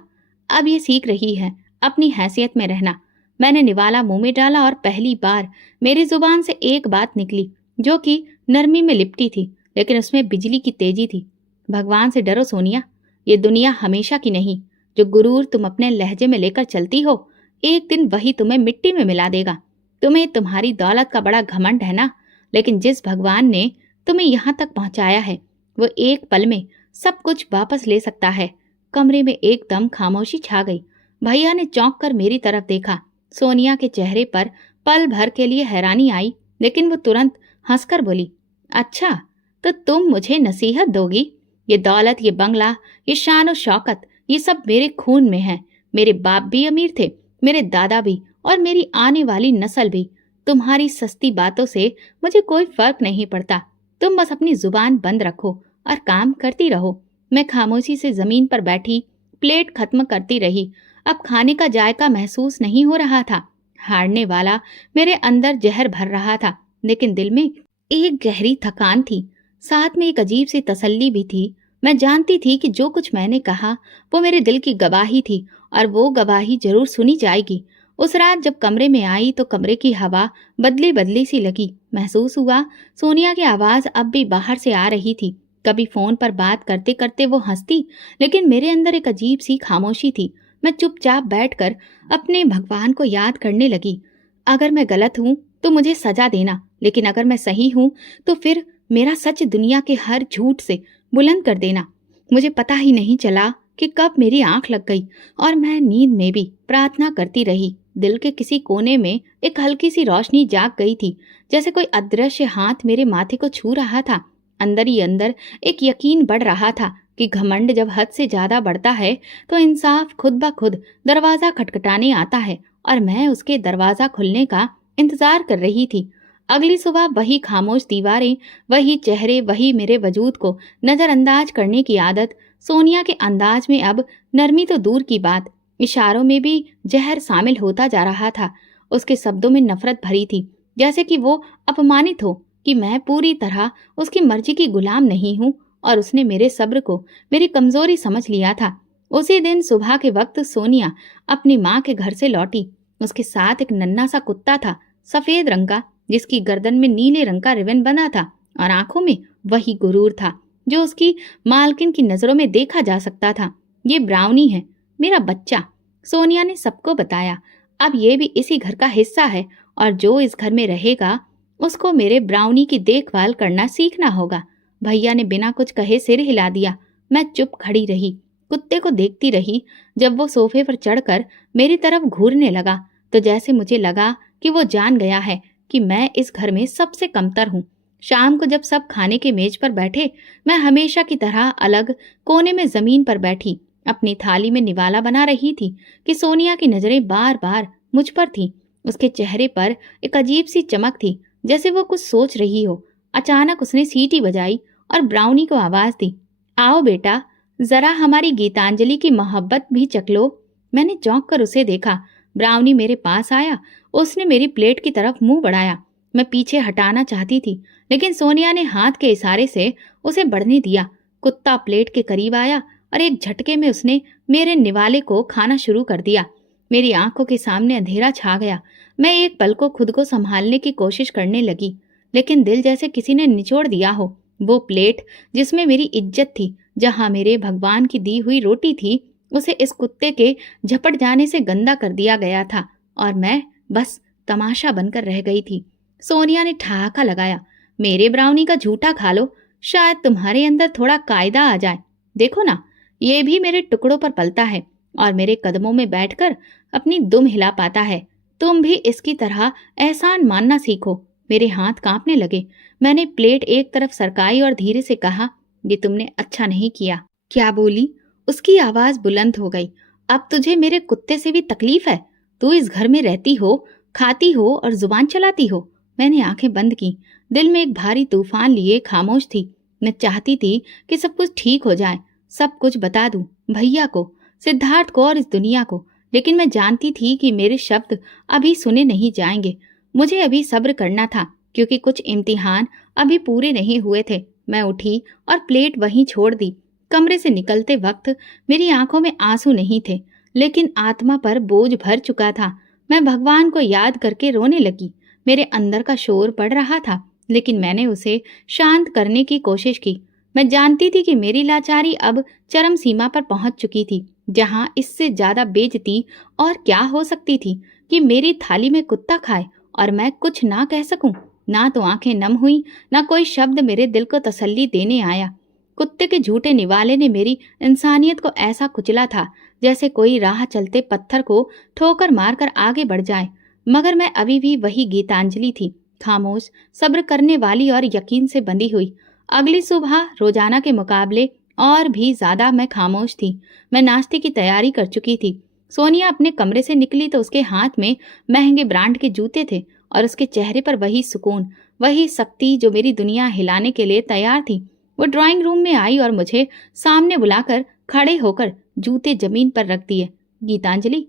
अब ये सीख रही है अपनी हैसियत में रहना। मैंने निवाला मुंह में डाला और पहली बार मेरी जुबान से एक बात निकली जो कि नरमी में लिपटी थी, लेकिन उसमें बिजली की तेजी थी। भगवान से डरो सोनिया, ये दुनिया हमेशा की नहीं। जो गुरूर तुम अपने लहजे में लेकर चलती हो, एक दिन वही तुम्हें मिट्टी में मिला देगा। तुम्हें तुम्हारी दौलत का बड़ा घमंड है ना, लेकिन जिस भगवान ने तुम्हें यहाँ तक पहुँचाया है वो एक पल में सब कुछ वापस ले सकता है। कमरे में एकदम खामोशी छा गई। भैया ने चौंक कर मेरी तरफ देखा। सोनिया के चेहरे पर पल भर के लिए हैरानी आई, लेकिन वो तुरंत हंसकर बोली, अच्छा तो तुम मुझे नसीहत दोगी? ये दौलत, ये बंगला, ये शान और शौकत, ये सब मेरे खून में है। मेरे बाप भी अमीर थे, मेरे दादा भी, और मेरी आने वाली नस्ल भी। तुम्हारी सस्ती बातों से मुझे कोई फर्क नहीं पड़ता। तुम बस अपनी जुबान बंद रखो और काम करती रहो। मैं खामोशी से जमीन पर बैठी प्लेट खत्म करती रही। अब खाने का जायका महसूस नहीं हो रहा था। हारने वाला मेरे अंदर जहर भर रहा था, लेकिन दिल में एक गहरी थकान थी। साथ में एक अजीब सी तसल्ली भी थी। मैं जानती थी कि जो कुछ मैंने कहा वो मेरे दिल की गवाही थी और वो गवाही जरूर सुनी जाएगी। उस रात जब कमरे में आई तो कमरे की हवा बदली बदली सी लगी। महसूस हुआ सोनिया की आवाज अब भी बाहर से आ रही थी। कभी फोन पर बात करते करते वो हंसती, लेकिन मेरे अंदर एक अजीब सी खामोशी थी। मैं चुपचाप बैठकर अपने भगवान को याद करने लगी। अगर मैं गलत हूँ तो मुझे सजा देना, लेकिन अगर मैं सही हूँ तो फिर मेरा सच दुनिया के हर झूठ से बुलंद कर देना। मुझे पता ही नहीं चला कि कब मेरी आंख लग गई और मैं नींद में भी प्रार्थना करती रही। दिल के किसी कोने में एक हल्की सी रोशनी जाग गई थी, जैसे कोई अदृश्य हाथ मेरे माथे को छू रहा था। अंदर ही अंदर एक यकीन बढ़ रहा था कि घमंड जब हद से ज्यादा बढ़ता है तो इंसाफ खुद ब खुद दरवाजा खटखटाने आता है, और मैं उसके दरवाजा खुलने का इंतजार कर रही थी। अगली सुबह वही खामोश दीवारें, वही चेहरे, वही मेरे वजूद को नजरअंदाज करने की आदत। सोनिया के अंदाज में अब नरमी तो दूर की बात, इशारों में भी जहर शामिल होता जा रहा था। उसके शब्दों में नफरत भरी थी, जैसे कि वो अपमानित हो कि मैं पूरी तरह उसकी मर्जी की गुलाम नहीं हूँ, और उसने मेरे सब्र को मेरी कमजोरी समझ लिया था। उसी दिन सुबह के वक्त सोनिया अपनी माँ के घर से लौटी। उसके साथ एक नन्हा सा कुत्ता था, सफेद रंग का, जिसकी गर्दन में नीले रंग का रिबन बंधा था और आंखों में वही गुरूर था जो उसकी मालकिन की नजरों में देखा जा सकता था। ये ब्राउनी है, मेरा बच्चा, सोनिया ने सबको बताया। अब ये भी इसी घर का हिस्सा है और जो इस घर में रहेगा उसको मेरे ब्राउनी की देखभाल करना सीखना होगा। भैया ने बिना कुछ कहे सिर हिला दिया। मैं चुप खड़ी रही, कुत्ते को देखती रही। जब वो सोफे पर चढ़कर मेरी तरफ घूरने लगा तो जैसे मुझे लगा कि वो जान गया है कि मैं इस घर में सबसे कमतर हूँ। शाम को जब सब खाने के मेज पर बैठे, मैं हमेशा की तरह अलग कोने में जमीन पर बैठी अपनी थाली में निवाला बना रही थी कि सोनिया की नजरें बार बार मुझ पर थी। उसके चेहरे पर एक अजीब सी चमक थी, जैसे वो कुछ सोच रही हो। अचानक उसने सीटी बजाई और ब्राउनी को आवाज दी, आओ बेटा, जरा हमारी गीतांजलि की मोहब्बत भी चख लो। मैंने चौंक कर उसे देखा। ब्राउनी मेरे पास आया। उसने मेरी प्लेट की तरफ मुंह बढ़ाया। मैं पीछे हटाना चाहती थी, लेकिन सोनिया ने हाथ के इशारे से उसे बढ़ने दिया। कुत्ता प्लेट के करीब आया और एक झटके में उसने मेरे निवाले को खाना शुरू कर दिया। मेरी आंखों के सामने अंधेरा छा गया। मैं एक पल को खुद को संभालने की कोशिश करने लगी, लेकिन दिल जैसे किसी ने निचोड़ दिया हो। वो प्लेट जिसमें मेरी इज्जत थी, जहां मेरे भगवान की दी हुई रोटी थी, उसे इस कुत्ते के झपट जाने से गंदा कर दिया गया था और मैं बस तमाशा बनकर रह गई थी। सोनिया ने ठहाका लगाया, मेरे ब्राउनी का झूठा खा लो, शायद तुम्हारे अंदर थोड़ा कायदा आ जाए। देखो ना, ये भी मेरे टुकड़ों पर पलता है और मेरे कदमों में बैठकर अपनी दुम हिला पाता है। तुम भी इसकी तरह एहसान मानना सीखो। मेरे हाथ कांपने लगे। मैंने प्लेट एक तरफ सरकाई और धीरे से कहा, ये तुमने अच्छा नहीं किया। क्या बोली? उसकी आवाज बुलंद हो गई। अब तुझे मेरे कुत्ते से भी तकलीफ है? तू इस घर में रहती हो, खाती हो और जुबान चलाती हो। मैंने आंखें बंद की। दिल में एक भारी तूफान लिए खामोश थी। मैं चाहती थी कि सब कुछ ठीक हो जाए, सब कुछ बता दूं, भैया को, सिद्धार्थ को और इस दुनिया को। लेकिन मैं जानती थी कि मेरे शब्द अभी सुने नहीं जाएंगे। मुझे अभी सब्र करना था, क्योंकि कुछ इम्तिहान अभी पूरे नहीं हुए थे। मैं उठी और प्लेट वहीं छोड़ दी। कमरे से निकलते वक्त मेरी आंखों में आंसू नहीं थे, लेकिन आत्मा पर बोझ भर चुका था। मैं भगवान को याद करके रोने लगी। मेरे अंदर का शोर बढ़ रहा था, लेकिन मैंने उसे शांत करने की कोशिश की। मैं जानती थी कि मेरी लाचारी अब चरम सीमा पर पहुंच चुकी थी, जहां इससे ज्यादा बेइज्जती और क्या हो सकती थी कि मेरी थाली में कुत्ता खाए और मैं कुछ ना कह सकूं। ना तो आंखें नम हुई, ना कोई शब्द मेरे दिल को तसल्ली देने आया। कुत्ते के झूठे निवाले ने मेरी इंसानियत को ऐसा कुचला था, जैसे कोई राह चलते पत्थर को ठोकर मारकर आगे बढ़ जाए। मगर मैं अभी भी वही गीतांजलि थी, खामोश, सब्र करने वाली और यकीन से बंधी हुई। अगली सुबह रोजाना के मुकाबले और भी ज्यादा मैं खामोश थी। मैं नाश्ते की तैयारी कर चुकी थी। सोनिया अपने कमरे से निकली तो उसके हाथ में महंगे ब्रांड के जूते थे और उसके चेहरे पर वही सुकून, वही शक्ति जो मेरी दुनिया हिलाने के लिए तैयार थी। वो ड्राइंग रूम में आई और मुझे सामने बुलाकर खड़े होकर जूते जमीन पर रख दिए। गीतांजलि,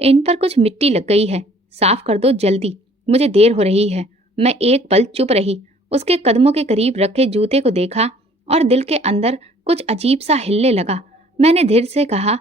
इन पर कुछ मिट्टी लग गई है, साफ कर दो जल्दी, मुझे देर हो रही है। मैं एक पल चुप रही। उसके कदमों के करीब रखे जूते को देखा और दिल के अंदर कुछ अजीब सा हिलने लगा। मैंने धीरे से कहा,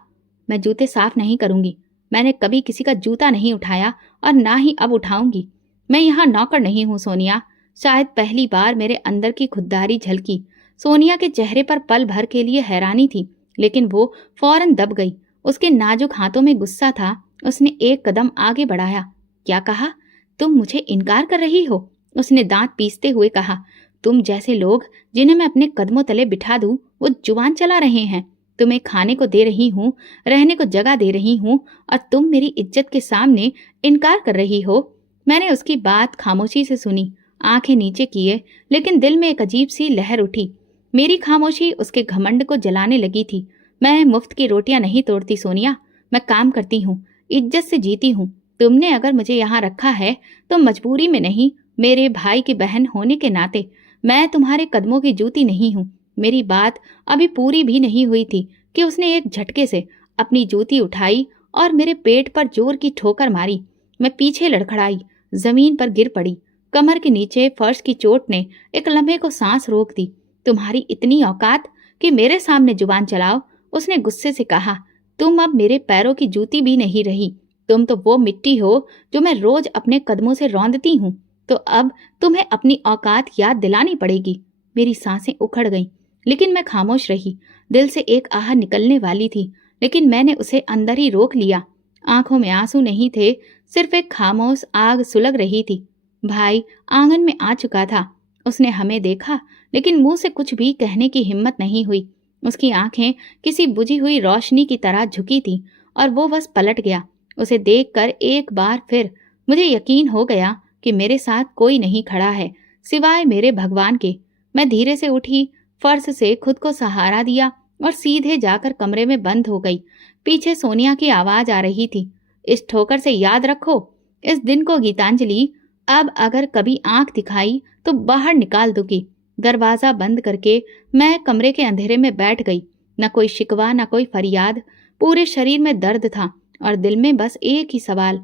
मैं जूते साफ नहीं करूंगी। मैंने कभी किसी का जूता नहीं उठाया और ना ही अब उठाऊंगी। मैं यहाँ नौकर नहीं हूँ सोनिया। शायद पहली बार मेरे अंदर की खुददारी झलकी। सोनिया के चेहरे पर पल भर के लिए हैरानी थी, लेकिन वो फौरन दब गई। उसके नाजुक हाथों में गुस्सा था। उसने एक कदम आगे बढ़ाया। क्या कहा? तुम मुझे इनकार कर रही हो? उसने दांत पीसते हुए कहा। तुम जैसे लोग जिन्हें मैं अपने कदमों तले बिठा दूं, वो जुबान चला रहे हैं। तुम्हें खाने को दे रही हूँ, रहने को जगह दे रही हूँ, और तुम मेरी इज्जत के सामने इनकार कर रही हो। मैंने उसकी बात खामोशी से सुनी, आंखें नीचे किए, लेकिन दिल में एक अजीब सी लहर उठी। मेरी खामोशी उसके घमंड को जलाने लगी थी। मैं मुफ्त की रोटियां नहीं तोड़ती सोनिया, मैं काम करती हूँ, इज्जत से जीती हूँ। तुमने अगर मुझे यहाँ रखा है तो मजबूरी में नहीं, मेरे भाई की बहन होने के नाते। मैं तुम्हारे कदमों की जूती नहीं हूँ। मेरी बात अभी पूरी भी नहीं हुई थी कि उसने एक झटके से अपनी जूती उठाई और मेरे पेट पर जोर की ठोकर मारी। मैं पीछे लड़खड़ाई, जमीन पर गिर पड़ी। कमर के नीचे फर्श की चोट ने एक लम्हे को सांस रोक दी। तुम्हारी इतनी औकात कि मेरे सामने जुबान चलाओ? उसने गुस्से से कहा। तुम अब मेरे पैरों की जूती भी नहीं रही। तुम तो वो मिट्टी हो जो मैं रोज अपने कदमों से रौंदती हूँ। तो अब तुम्हें अपनी औकात याद दिलानी पड़ेगी। मेरी सांसें उखड़ गईं, लेकिन मैं खामोश रही। दिल से एक आह निकलने वाली थी, लेकिन मैंने उसे अंदर ही रोक लिया। आंखों में आंसू नहीं थे, सिर्फ एक खामोश आग सुलग रही थी। भाई आंगन में आ चुका था। उसने हमें देखा, लेकिन मुंह से कुछ भी कहने की हिम्मत नहीं हुई। उसकी आंखें किसी बुझी हुई रोशनी की तरह झुकी थी और वो बस पलट गया। उसे देखकर एक बार फिर मुझे यकीन हो गया कि मेरे साथ कोई नहीं खड़ा है सिवाय मेरे भगवान के। मैं धीरे से उठी, फर्श से खुद को सहारा दिया और सीधे जाकर कमरे में बंद हो गई। पीछे सोनिया की आवाज आ रही थी। इस ठोकर से याद रखो इस दिन को गीतांजलि। अब अगर कभी आंख दिखाई तो बाहर निकाल दूंगी। दरवाजा बंद करके मैं कमरे के अंधेरे में बैठ गई। न कोई शिकवा न कोई फरियाद, पूरे शरीर में दर्द था और दिल में बस एक ही सवाल,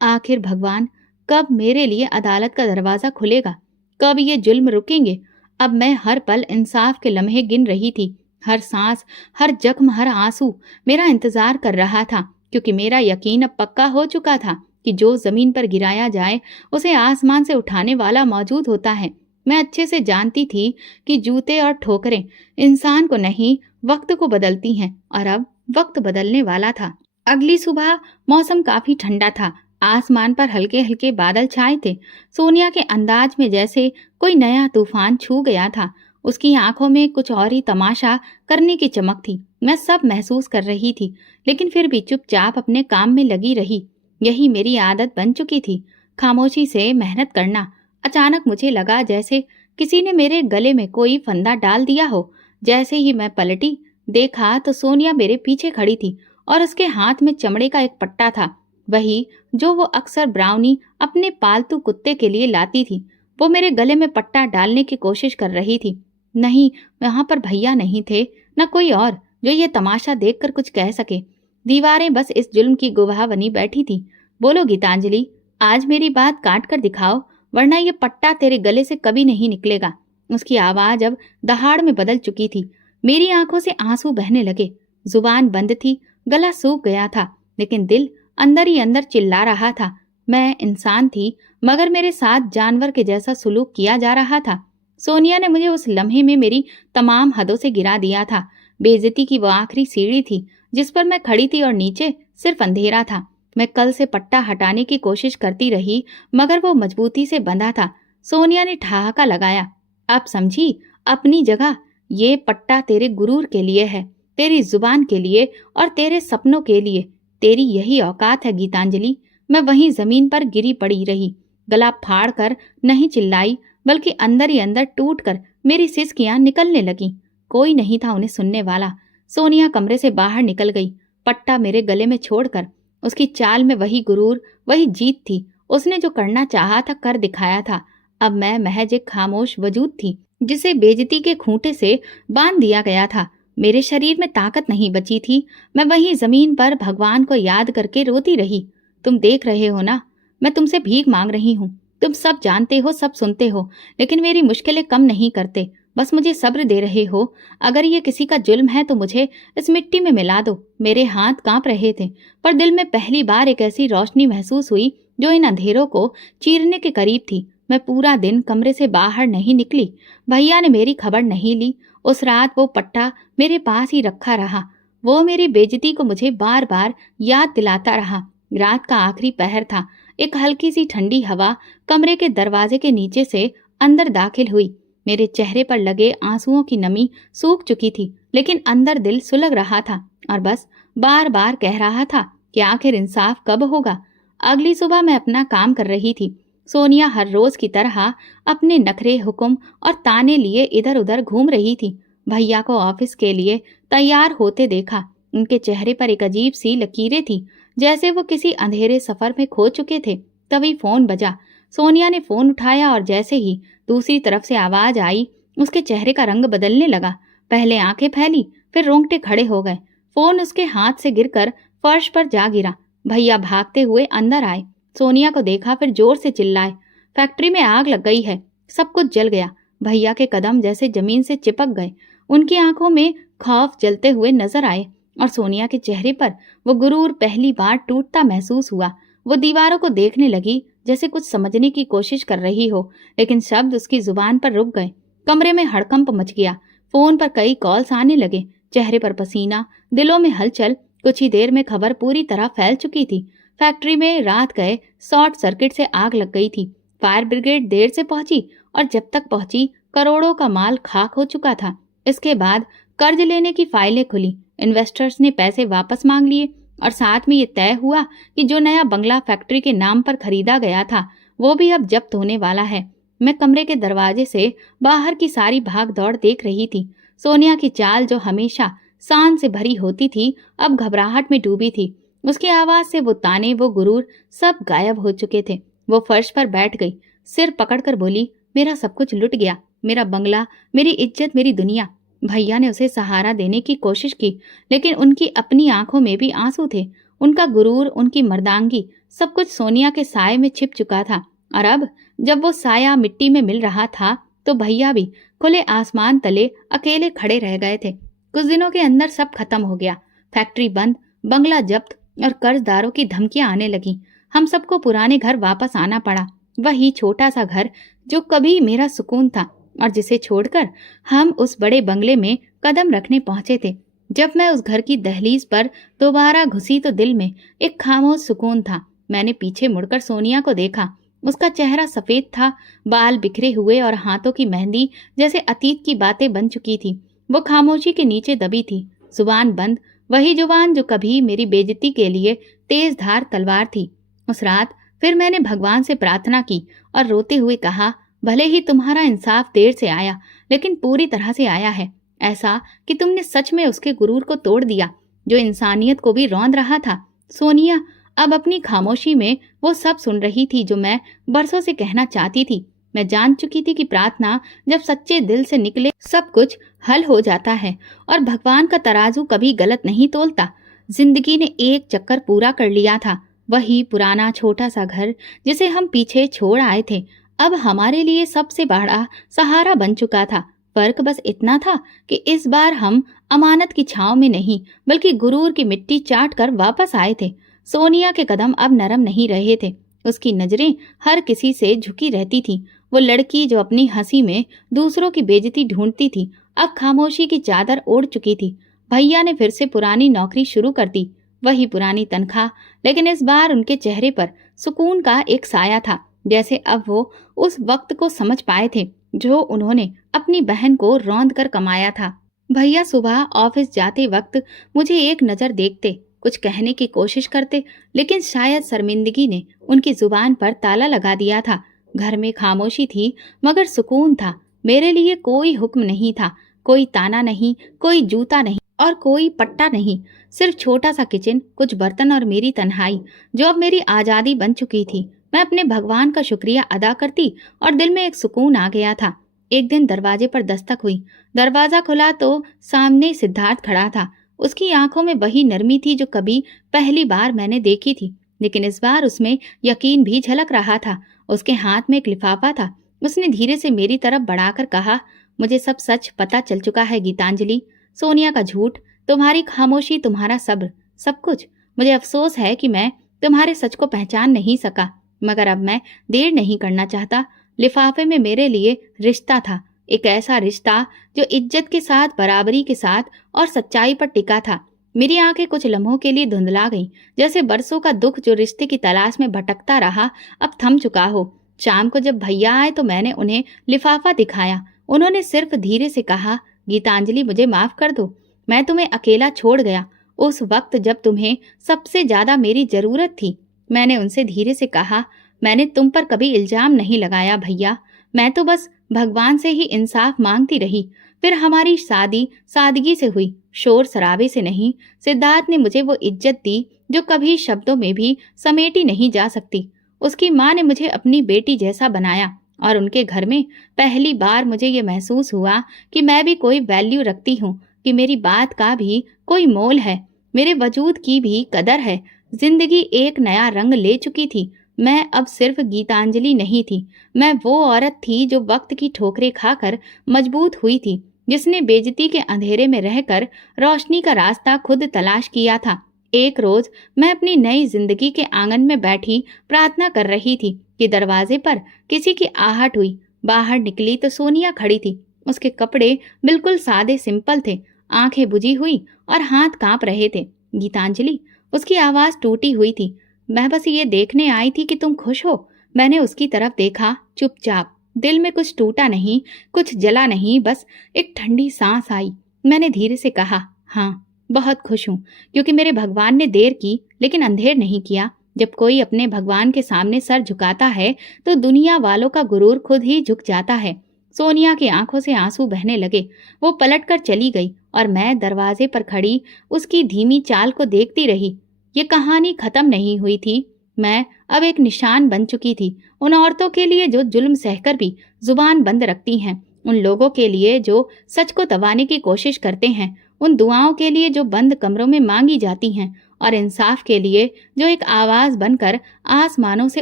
आखिर भगवान कब मेरे लिए अदालत का दरवाजा खुलेगा, कब ये जुल्म रुकेंगे। अब मैं हर पल इंसाफ के लम्हे गिन रही थी। हर सांस, हर जख्म, हर आंसू मेरा इंतजार कर रहा था, क्योंकि मेरा यकीन अब पक्का हो चुका था कि जो जमीन पर गिराया जाए उसे आसमान से उठाने वाला मौजूद होता है। मैं अच्छे से जानती थी कि जूते और ठोकरें इंसान को नहीं, वक्त को बदलती हैं, और अब वक्त बदलने वाला था। अगली सुबह मौसम काफी ठंडा था। आसमान पर हल्के हल्के बादल छाए थे। सोनिया के अंदाज में जैसे कोई नया तूफान छू गया था। उसकी आंखों में कुछ और ही तमाशा करने की चमक थी। मैं सब महसूस कर रही थी, लेकिन फिर भी चुपचाप अपने काम में लगी रही। यही मेरी आदत बन चुकी थी, खामोशी से मेहनत करना। अचानक मुझे लगा जैसे किसी ने मेरे गले में कोई फंदा डाल दिया हो। जैसे ही मैं पलटी, देखा तो सोनिया मेरे पीछे खड़ी थी और उसके हाथ में चमड़े का एक पट्टा था, वही जो वो अक्सर ब्राउनी अपने पालतू कुत्ते के लिए लाती थी। वो मेरे गले में पट्टा डालने की कोशिश कर रही थी। नहीं, वहां पर भैया नहीं थे, न कोई और जो ये तमाशा देखकर कुछ कह सके। दीवारें बस इस जुल्म की गवाह बनी बैठी थी। बोलो गीतांजलि, आज मेरी बात काट कर दिखाओ, वरना ये पट्टा तेरे गले से कभी नहीं निकलेगा। उसकी आवाज अब दहाड़ में बदल चुकी थी। मेरी आंखों से आंसू बहने लगे। जुबान बंद थी, गला सूख गया था, लेकिन दिल अंदर ही अंदर चिल्ला रहा था। मैं इंसान थी, मगर मेरे साथ जानवर के जैसा सुलूक किया जा रहा था। सोनिया ने मुझे उस लम्हे में मेरी तमाम हदों से गिरा दिया था। बेइज्जती की वो आखिरी सीढ़ी थी जिस पर मैं खड़ी थी, और नीचे सिर्फ अंधेरा था। मैं कल से पट्टा हटाने की कोशिश करती रही, मगर वो मजबूती से बंधा था। सोनिया ने ठहाका लगाया। अब समझी अपनी जगह। ये पट्टा तेरे गुरूर के लिए है, तेरी जुबान के लिए और तेरे सपनों के लिए। तेरी यही औकात है गीतांजलि। मैं वहीं जमीन पर गिरी पड़ी रही। गला फाड़ कर नहीं चिल्लाई, बल्कि अंदर ही अंदर टूट कर मेरी सिसकियां निकलने लगीं। कोई नहीं था उन्हें सुनने वाला। सोनिया कमरे से बाहर निकल गई, पट्टा मेरे गले में छोड़कर। उसकी चाल में वही गुरूर, वही जीत थी। उसने जो करना चाहा था कर दिखाया था। अब मैं महज एक खामोश वजूद थी, जिसे बेइज्जती के खूंटे से बांध दिया गया था। मेरे शरीर में ताकत नहीं बची थी। मैं वहीं जमीन पर भगवान को याद करके रोती रही। तुम देख रहे हो ना, मैं तुमसे भीख मांग रही हूँ। तुम सब जानते हो, सब सुनते हो, लेकिन मेरी मुश्किलें कम नहीं करते। बस मुझे सब्र दे रहे हो। अगर ये किसी का जुल्म है तो मुझे इस मिट्टी में मिला दो। मेरे हाथ कांप रहे थे, पर दिल में पहली बार एक ऐसी रोशनी महसूस हुई जो इन अंधेरों को चीरने के करीब थी। मैं पूरा दिन कमरे से बाहर नहीं निकली। भैया ने मेरी खबर नहीं ली। उस रात वो पट्टा मेरे पास ही रखा रहा। वो मेरी बेइज्जती को मुझे बार बार याद दिलाता रहा। रात का आखिरी पहर था। एक हल्की सी ठंडी हवा कमरे के दरवाजे के नीचे से अंदर दाखिल हुई। मेरे चेहरे पर लगे आंसुओं की नमी सूख चुकी थी, लेकिन अंदर दिल सुलग रहा था और बस बार बार कह रहा था कि आखिर इंसाफ कब होगा। अगली सुबह मैं अपना काम कर रही थी। सोनिया हर रोज की तरह अपने नखरे, हुक्म और ताने लिए इधर उधर घूम रही थी। भैया को ऑफिस के लिए तैयार होते देखा। उनके चेहरे पर एक अजीब सी लकीरें थी, जैसे वो किसी अंधेरे सफर में खो चुके थे। तभी फोन बजा। सोनिया ने फोन उठाया और जैसे ही दूसरी तरफ से आवाज आई, उसके चेहरे का रंग बदलने लगा। पहले आंखें फैली, फिर रोंगटे खड़े हो गए। फोन उसके हाथ से गिरकर फर्श पर जा गिरा। भैया भागते हुए अंदर आए। सोनिया को देखा, फिर जोर से चिल्लाए, फैक्ट्री में आग लग गई है, सब कुछ जल गया। भैया के कदम जैसे जमीन से चिपक गए। उनकी आंखों में खौफ जलते हुए नजर आए और सोनिया के चेहरे पर वो गुरूर पहली बार टूटता महसूस हुआ। वो दीवारों को देखने लगी, जैसे कुछ समझने की कोशिश कर रही हो, लेकिन शब्द उसकी जुबान पर रुक गए। कमरे में हड़कंप मच गया। फोन पर कई कॉल्स आने लगे। चेहरे पर पसीना, दिलों में हलचल। कुछ ही देर में खबर पूरी तरह फैल चुकी थी। फैक्ट्री में रात गए शॉर्ट सर्किट से आग लग गई थी। फायर ब्रिगेड देर से पहुंची और जब तक पहुंची करोड़ों का माल खाक हो चुका था। इसके बाद कर्ज लेने की फाइलें खुली। इन्वेस्टर्स ने पैसे वापस मांग लिए और साथ में ये तय हुआ कि जो नया बंगला फैक्ट्री के नाम पर खरीदा गया था वो भी अब जब्त होने वाला है। मैं कमरे के दरवाजे से बाहर की सारी भाग दौड़ देख रही थी। सोनिया की चाल जो हमेशा शान से भरी होती थी, अब घबराहट में डूबी थी। उसकी आवाज से वो ताने, वो गुरूर सब गायब हो चुके थे। वो फर्श पर बैठ गई, सिर पकड़कर बोली, मेरा सब कुछ लुट गया, मेरा बंगला, मेरी इज्जत, मेरी दुनिया। भैया ने उसे सहारा देने की कोशिश की, लेकिन उनकी अपनी आंखों में भी आंसू थे। उनका गुरूर, उनकी मर्दांगी, सब कुछ सोनिया के साये में छिप चुका था। और अब जब वो साया मिट्टी में मिल रहा था, तो भैया भी खुले आसमान तले अकेले खड़े रह गए थे। कुछ दिनों के अंदर सब खत्म हो गया। फैक्ट्री बंद, बंगला जब्त और कर्जदारों की धमकियां आने लगी। हम सबको पुराने घर वापस आना पड़ा, वही छोटा सा घर जो कभी मेरा सुकून था और जिसे छोड़कर हम उस बड़े बंगले में कदम रखने पहुंचे थे। जब मैं उस घर की दहलीज पर दोबारा घुसी तो दिल में एक खामोश सुकून था। मैंने पीछे मुड़कर सोनिया को देखा। उसका चेहरा सफेद था, बाल बिखरे हुए और हाथों की मेहंदी जैसे अतीत की बातें बन चुकी थी। वो खामोशी के नीचे दबी थी, जुबान बंद, वही जुबान जो कभी मेरी बेइज्जती के लिए तेज धार तलवार थी। उस रात फिर मैंने भगवान से प्रार्थना की और रोते हुए कहा, भले ही तुम्हारा इंसाफ देर से आया, लेकिन पूरी तरह से आया है। ऐसा कि तुमने सच में उसके गुरूर को तोड़ दिया, जो इंसानियत को भी रौंद रहा था। सोनिया अब अपनी खामोशी में वो सब सुन रही थी जो मैं बरसों से कहना चाहती थी। मैं जान चुकी थी कि प्रार्थना जब सच्चे दिल से निकले, सब कुछ हल हो जाता है और भगवान का तराजू कभी गलत नहीं तोलता। जिंदगी ने एक चक्कर पूरा कर लिया था। वही पुराना छोटा सा घर जिसे हम पीछे छोड़ आए थे, अब हमारे लिए सबसे बड़ा सहारा बन चुका था। फर्क बस इतना था कि इस बार हम अमानत की छांव में नहीं, बल्कि गुरूर की मिट्टी चाट कर वापस आए थे। सोनिया के कदम अब नरम नहीं रहे थे। उसकी नजरें हर किसी से झुकी रहती थीं। वो लड़की जो अपनी हंसी में दूसरों की बेइज्जती ढूंढती थी, अब खामोशी की चादर ओढ़ चुकी थी। भैया ने फिर से पुरानी नौकरी शुरू कर दी, वही पुरानी तनख्वाह, लेकिन इस बार उनके चेहरे पर सुकून का एक साया था, जैसे अब वो उस वक्त को समझ पाए थे जो उन्होंने अपनी बहन को रौंद कर कमाया था। भैया सुबह ऑफिस जाते वक्त मुझे एक नजर देखते, कुछ कहने की कोशिश करते, लेकिन शायद शर्मिंदगी ने उनकी जुबान पर ताला लगा दिया था। घर में खामोशी थी, मगर सुकून था। मेरे लिए कोई हुक्म नहीं था, कोई ताना नहीं, कोई जूता नहीं और कोई पट्टा नहीं। सिर्फ छोटा सा किचन, कुछ बर्तन और मेरी तन्हाई, जो अब मेरी आजादी बन चुकी थी। मैं अपने भगवान का शुक्रिया अदा करती और दिल में एक सुकून आ गया था। एक दिन दरवाजे पर दस्तक हुई। दरवाजा खुला तो सामने सिद्धार्थ खड़ा था। उसकी आंखों में वही नरमी थी जो कभी पहली बार मैंने देखी थी, लेकिन इस बार उसमें यकीन भी झलक रहा था। उसके हाथ में एक लिफाफा था। उसने धीरे से मेरी तरफ बढ़ाकर कहा, मुझे सब सच पता चल चुका है गीतांजलि। सोनिया का झूठ, तुम्हारी खामोशी, तुम्हारा सब्र, सब कुछ। मुझे अफसोस है कि मैं तुम्हारे सच को पहचान नहीं सका, मगर अब मैं देर नहीं करना चाहता। लिफाफे में मेरे लिए रिश्ता था, एक ऐसा रिश्ता जो इज्जत के साथ, बराबरी के साथ और सच्चाई पर टिका था। मेरी आंखें कुछ लम्हों के लिए धुंधला गईं, जैसे बरसों का दुख जो रिश्ते की तलाश में भटकता रहा अब थम चुका हो। शाम को जब भैया आए तो मैंने उन्हें लिफाफा दिखाया। उन्होंने सिर्फ धीरे से कहा, गीतांजलि मुझे माफ कर दो, मैं तुम्हें अकेला छोड़ गया उस वक्त जब तुम्हें सबसे ज्यादा मेरी जरूरत थी। मैंने उनसे धीरे से कहा, मैंने तुम पर कभी इल्जाम नहीं लगाया भैया, मैं तो बस भगवान से ही इंसाफ मांगती रही। फिर हमारी शादी सादगी से हुई, शोर शराबे से नहीं। सिद्धार्थ ने मुझे वो इज्जत दी जो कभी शब्दों में भी समेटी नहीं जा सकती। उसकी माँ ने मुझे अपनी बेटी जैसा बनाया और उनके घर में पहली बार मुझे ये महसूस हुआ कि मैं भी कोई वैल्यू रखती हूँ, कि मेरी बात का भी कोई मोल है, मेरे वजूद की भी कदर है। जिंदगी एक नया रंग ले चुकी थी। मैं अब सिर्फ गीतांजलि नहीं थी, मैं वो औरत थी जो वक्त की ठोकरें खाकर मजबूत हुई थी, जिसने बेइज्जती के अंधेरे में रहकर रोशनी का रास्ता खुद तलाश किया था। एक रोज मैं अपनी नई जिंदगी के आंगन में बैठी प्रार्थना कर रही थी कि दरवाजे पर किसी की आहट हुई। बाहर निकली तो सोनिया खड़ी थी। उसके कपड़े बिल्कुल सादे सिंपल थे, आंखें बुझी हुई और हाथ कांप रहे थे। गीतांजलि, उसकी आवाज टूटी हुई थी, मैं बस ये देखने आई थी कि तुम खुश हो। मैंने उसकी तरफ देखा, चुपचाप। दिल में कुछ टूटा नहीं, कुछ जला नहीं, बस एक ठंडी सांस आई। मैंने धीरे से कहा, हाँ बहुत खुश हूँ, क्योंकि मेरे भगवान ने देर की लेकिन अंधेर नहीं किया। जब कोई अपने भगवान के सामने सर झुकाता है तो दुनिया वालों का गुरूर खुद ही झुक जाता है। सोनिया की आंखों से आंसू बहने लगे। वो पलटकर चली गई और मैं दरवाजे पर खड़ी उसकी धीमी चाल को देखती रही। ये कहानी खत्म नहीं हुई थी। मैं अब एक निशान बन चुकी थी, उन औरतों के लिए जो जुल्म सहकर भी जुबान बंद रखती हैं, उन लोगों के लिए जो सच को दबाने की कोशिश करते हैं, उन दुआओं के लिए जो बंद कमरों में मांगी जाती हैं, और इंसाफ के लिए जो एक आवाज बनकर आसमानों से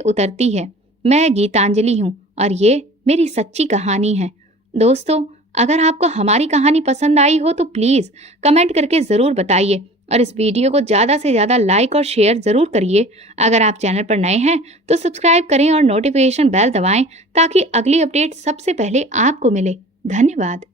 उतरती है। मैं गीतांजलि हूँ और ये मेरी सच्ची कहानी है। दोस्तों, अगर आपको हमारी कहानी पसंद आई हो तो प्लीज़ कमेंट करके ज़रूर बताइए और इस वीडियो को ज़्यादा से ज़्यादा लाइक और शेयर ज़रूर करिए। अगर आप चैनल पर नए हैं तो सब्सक्राइब करें और नोटिफिकेशन बेल दबाएं ताकि अगली अपडेट सबसे पहले आपको मिले। धन्यवाद।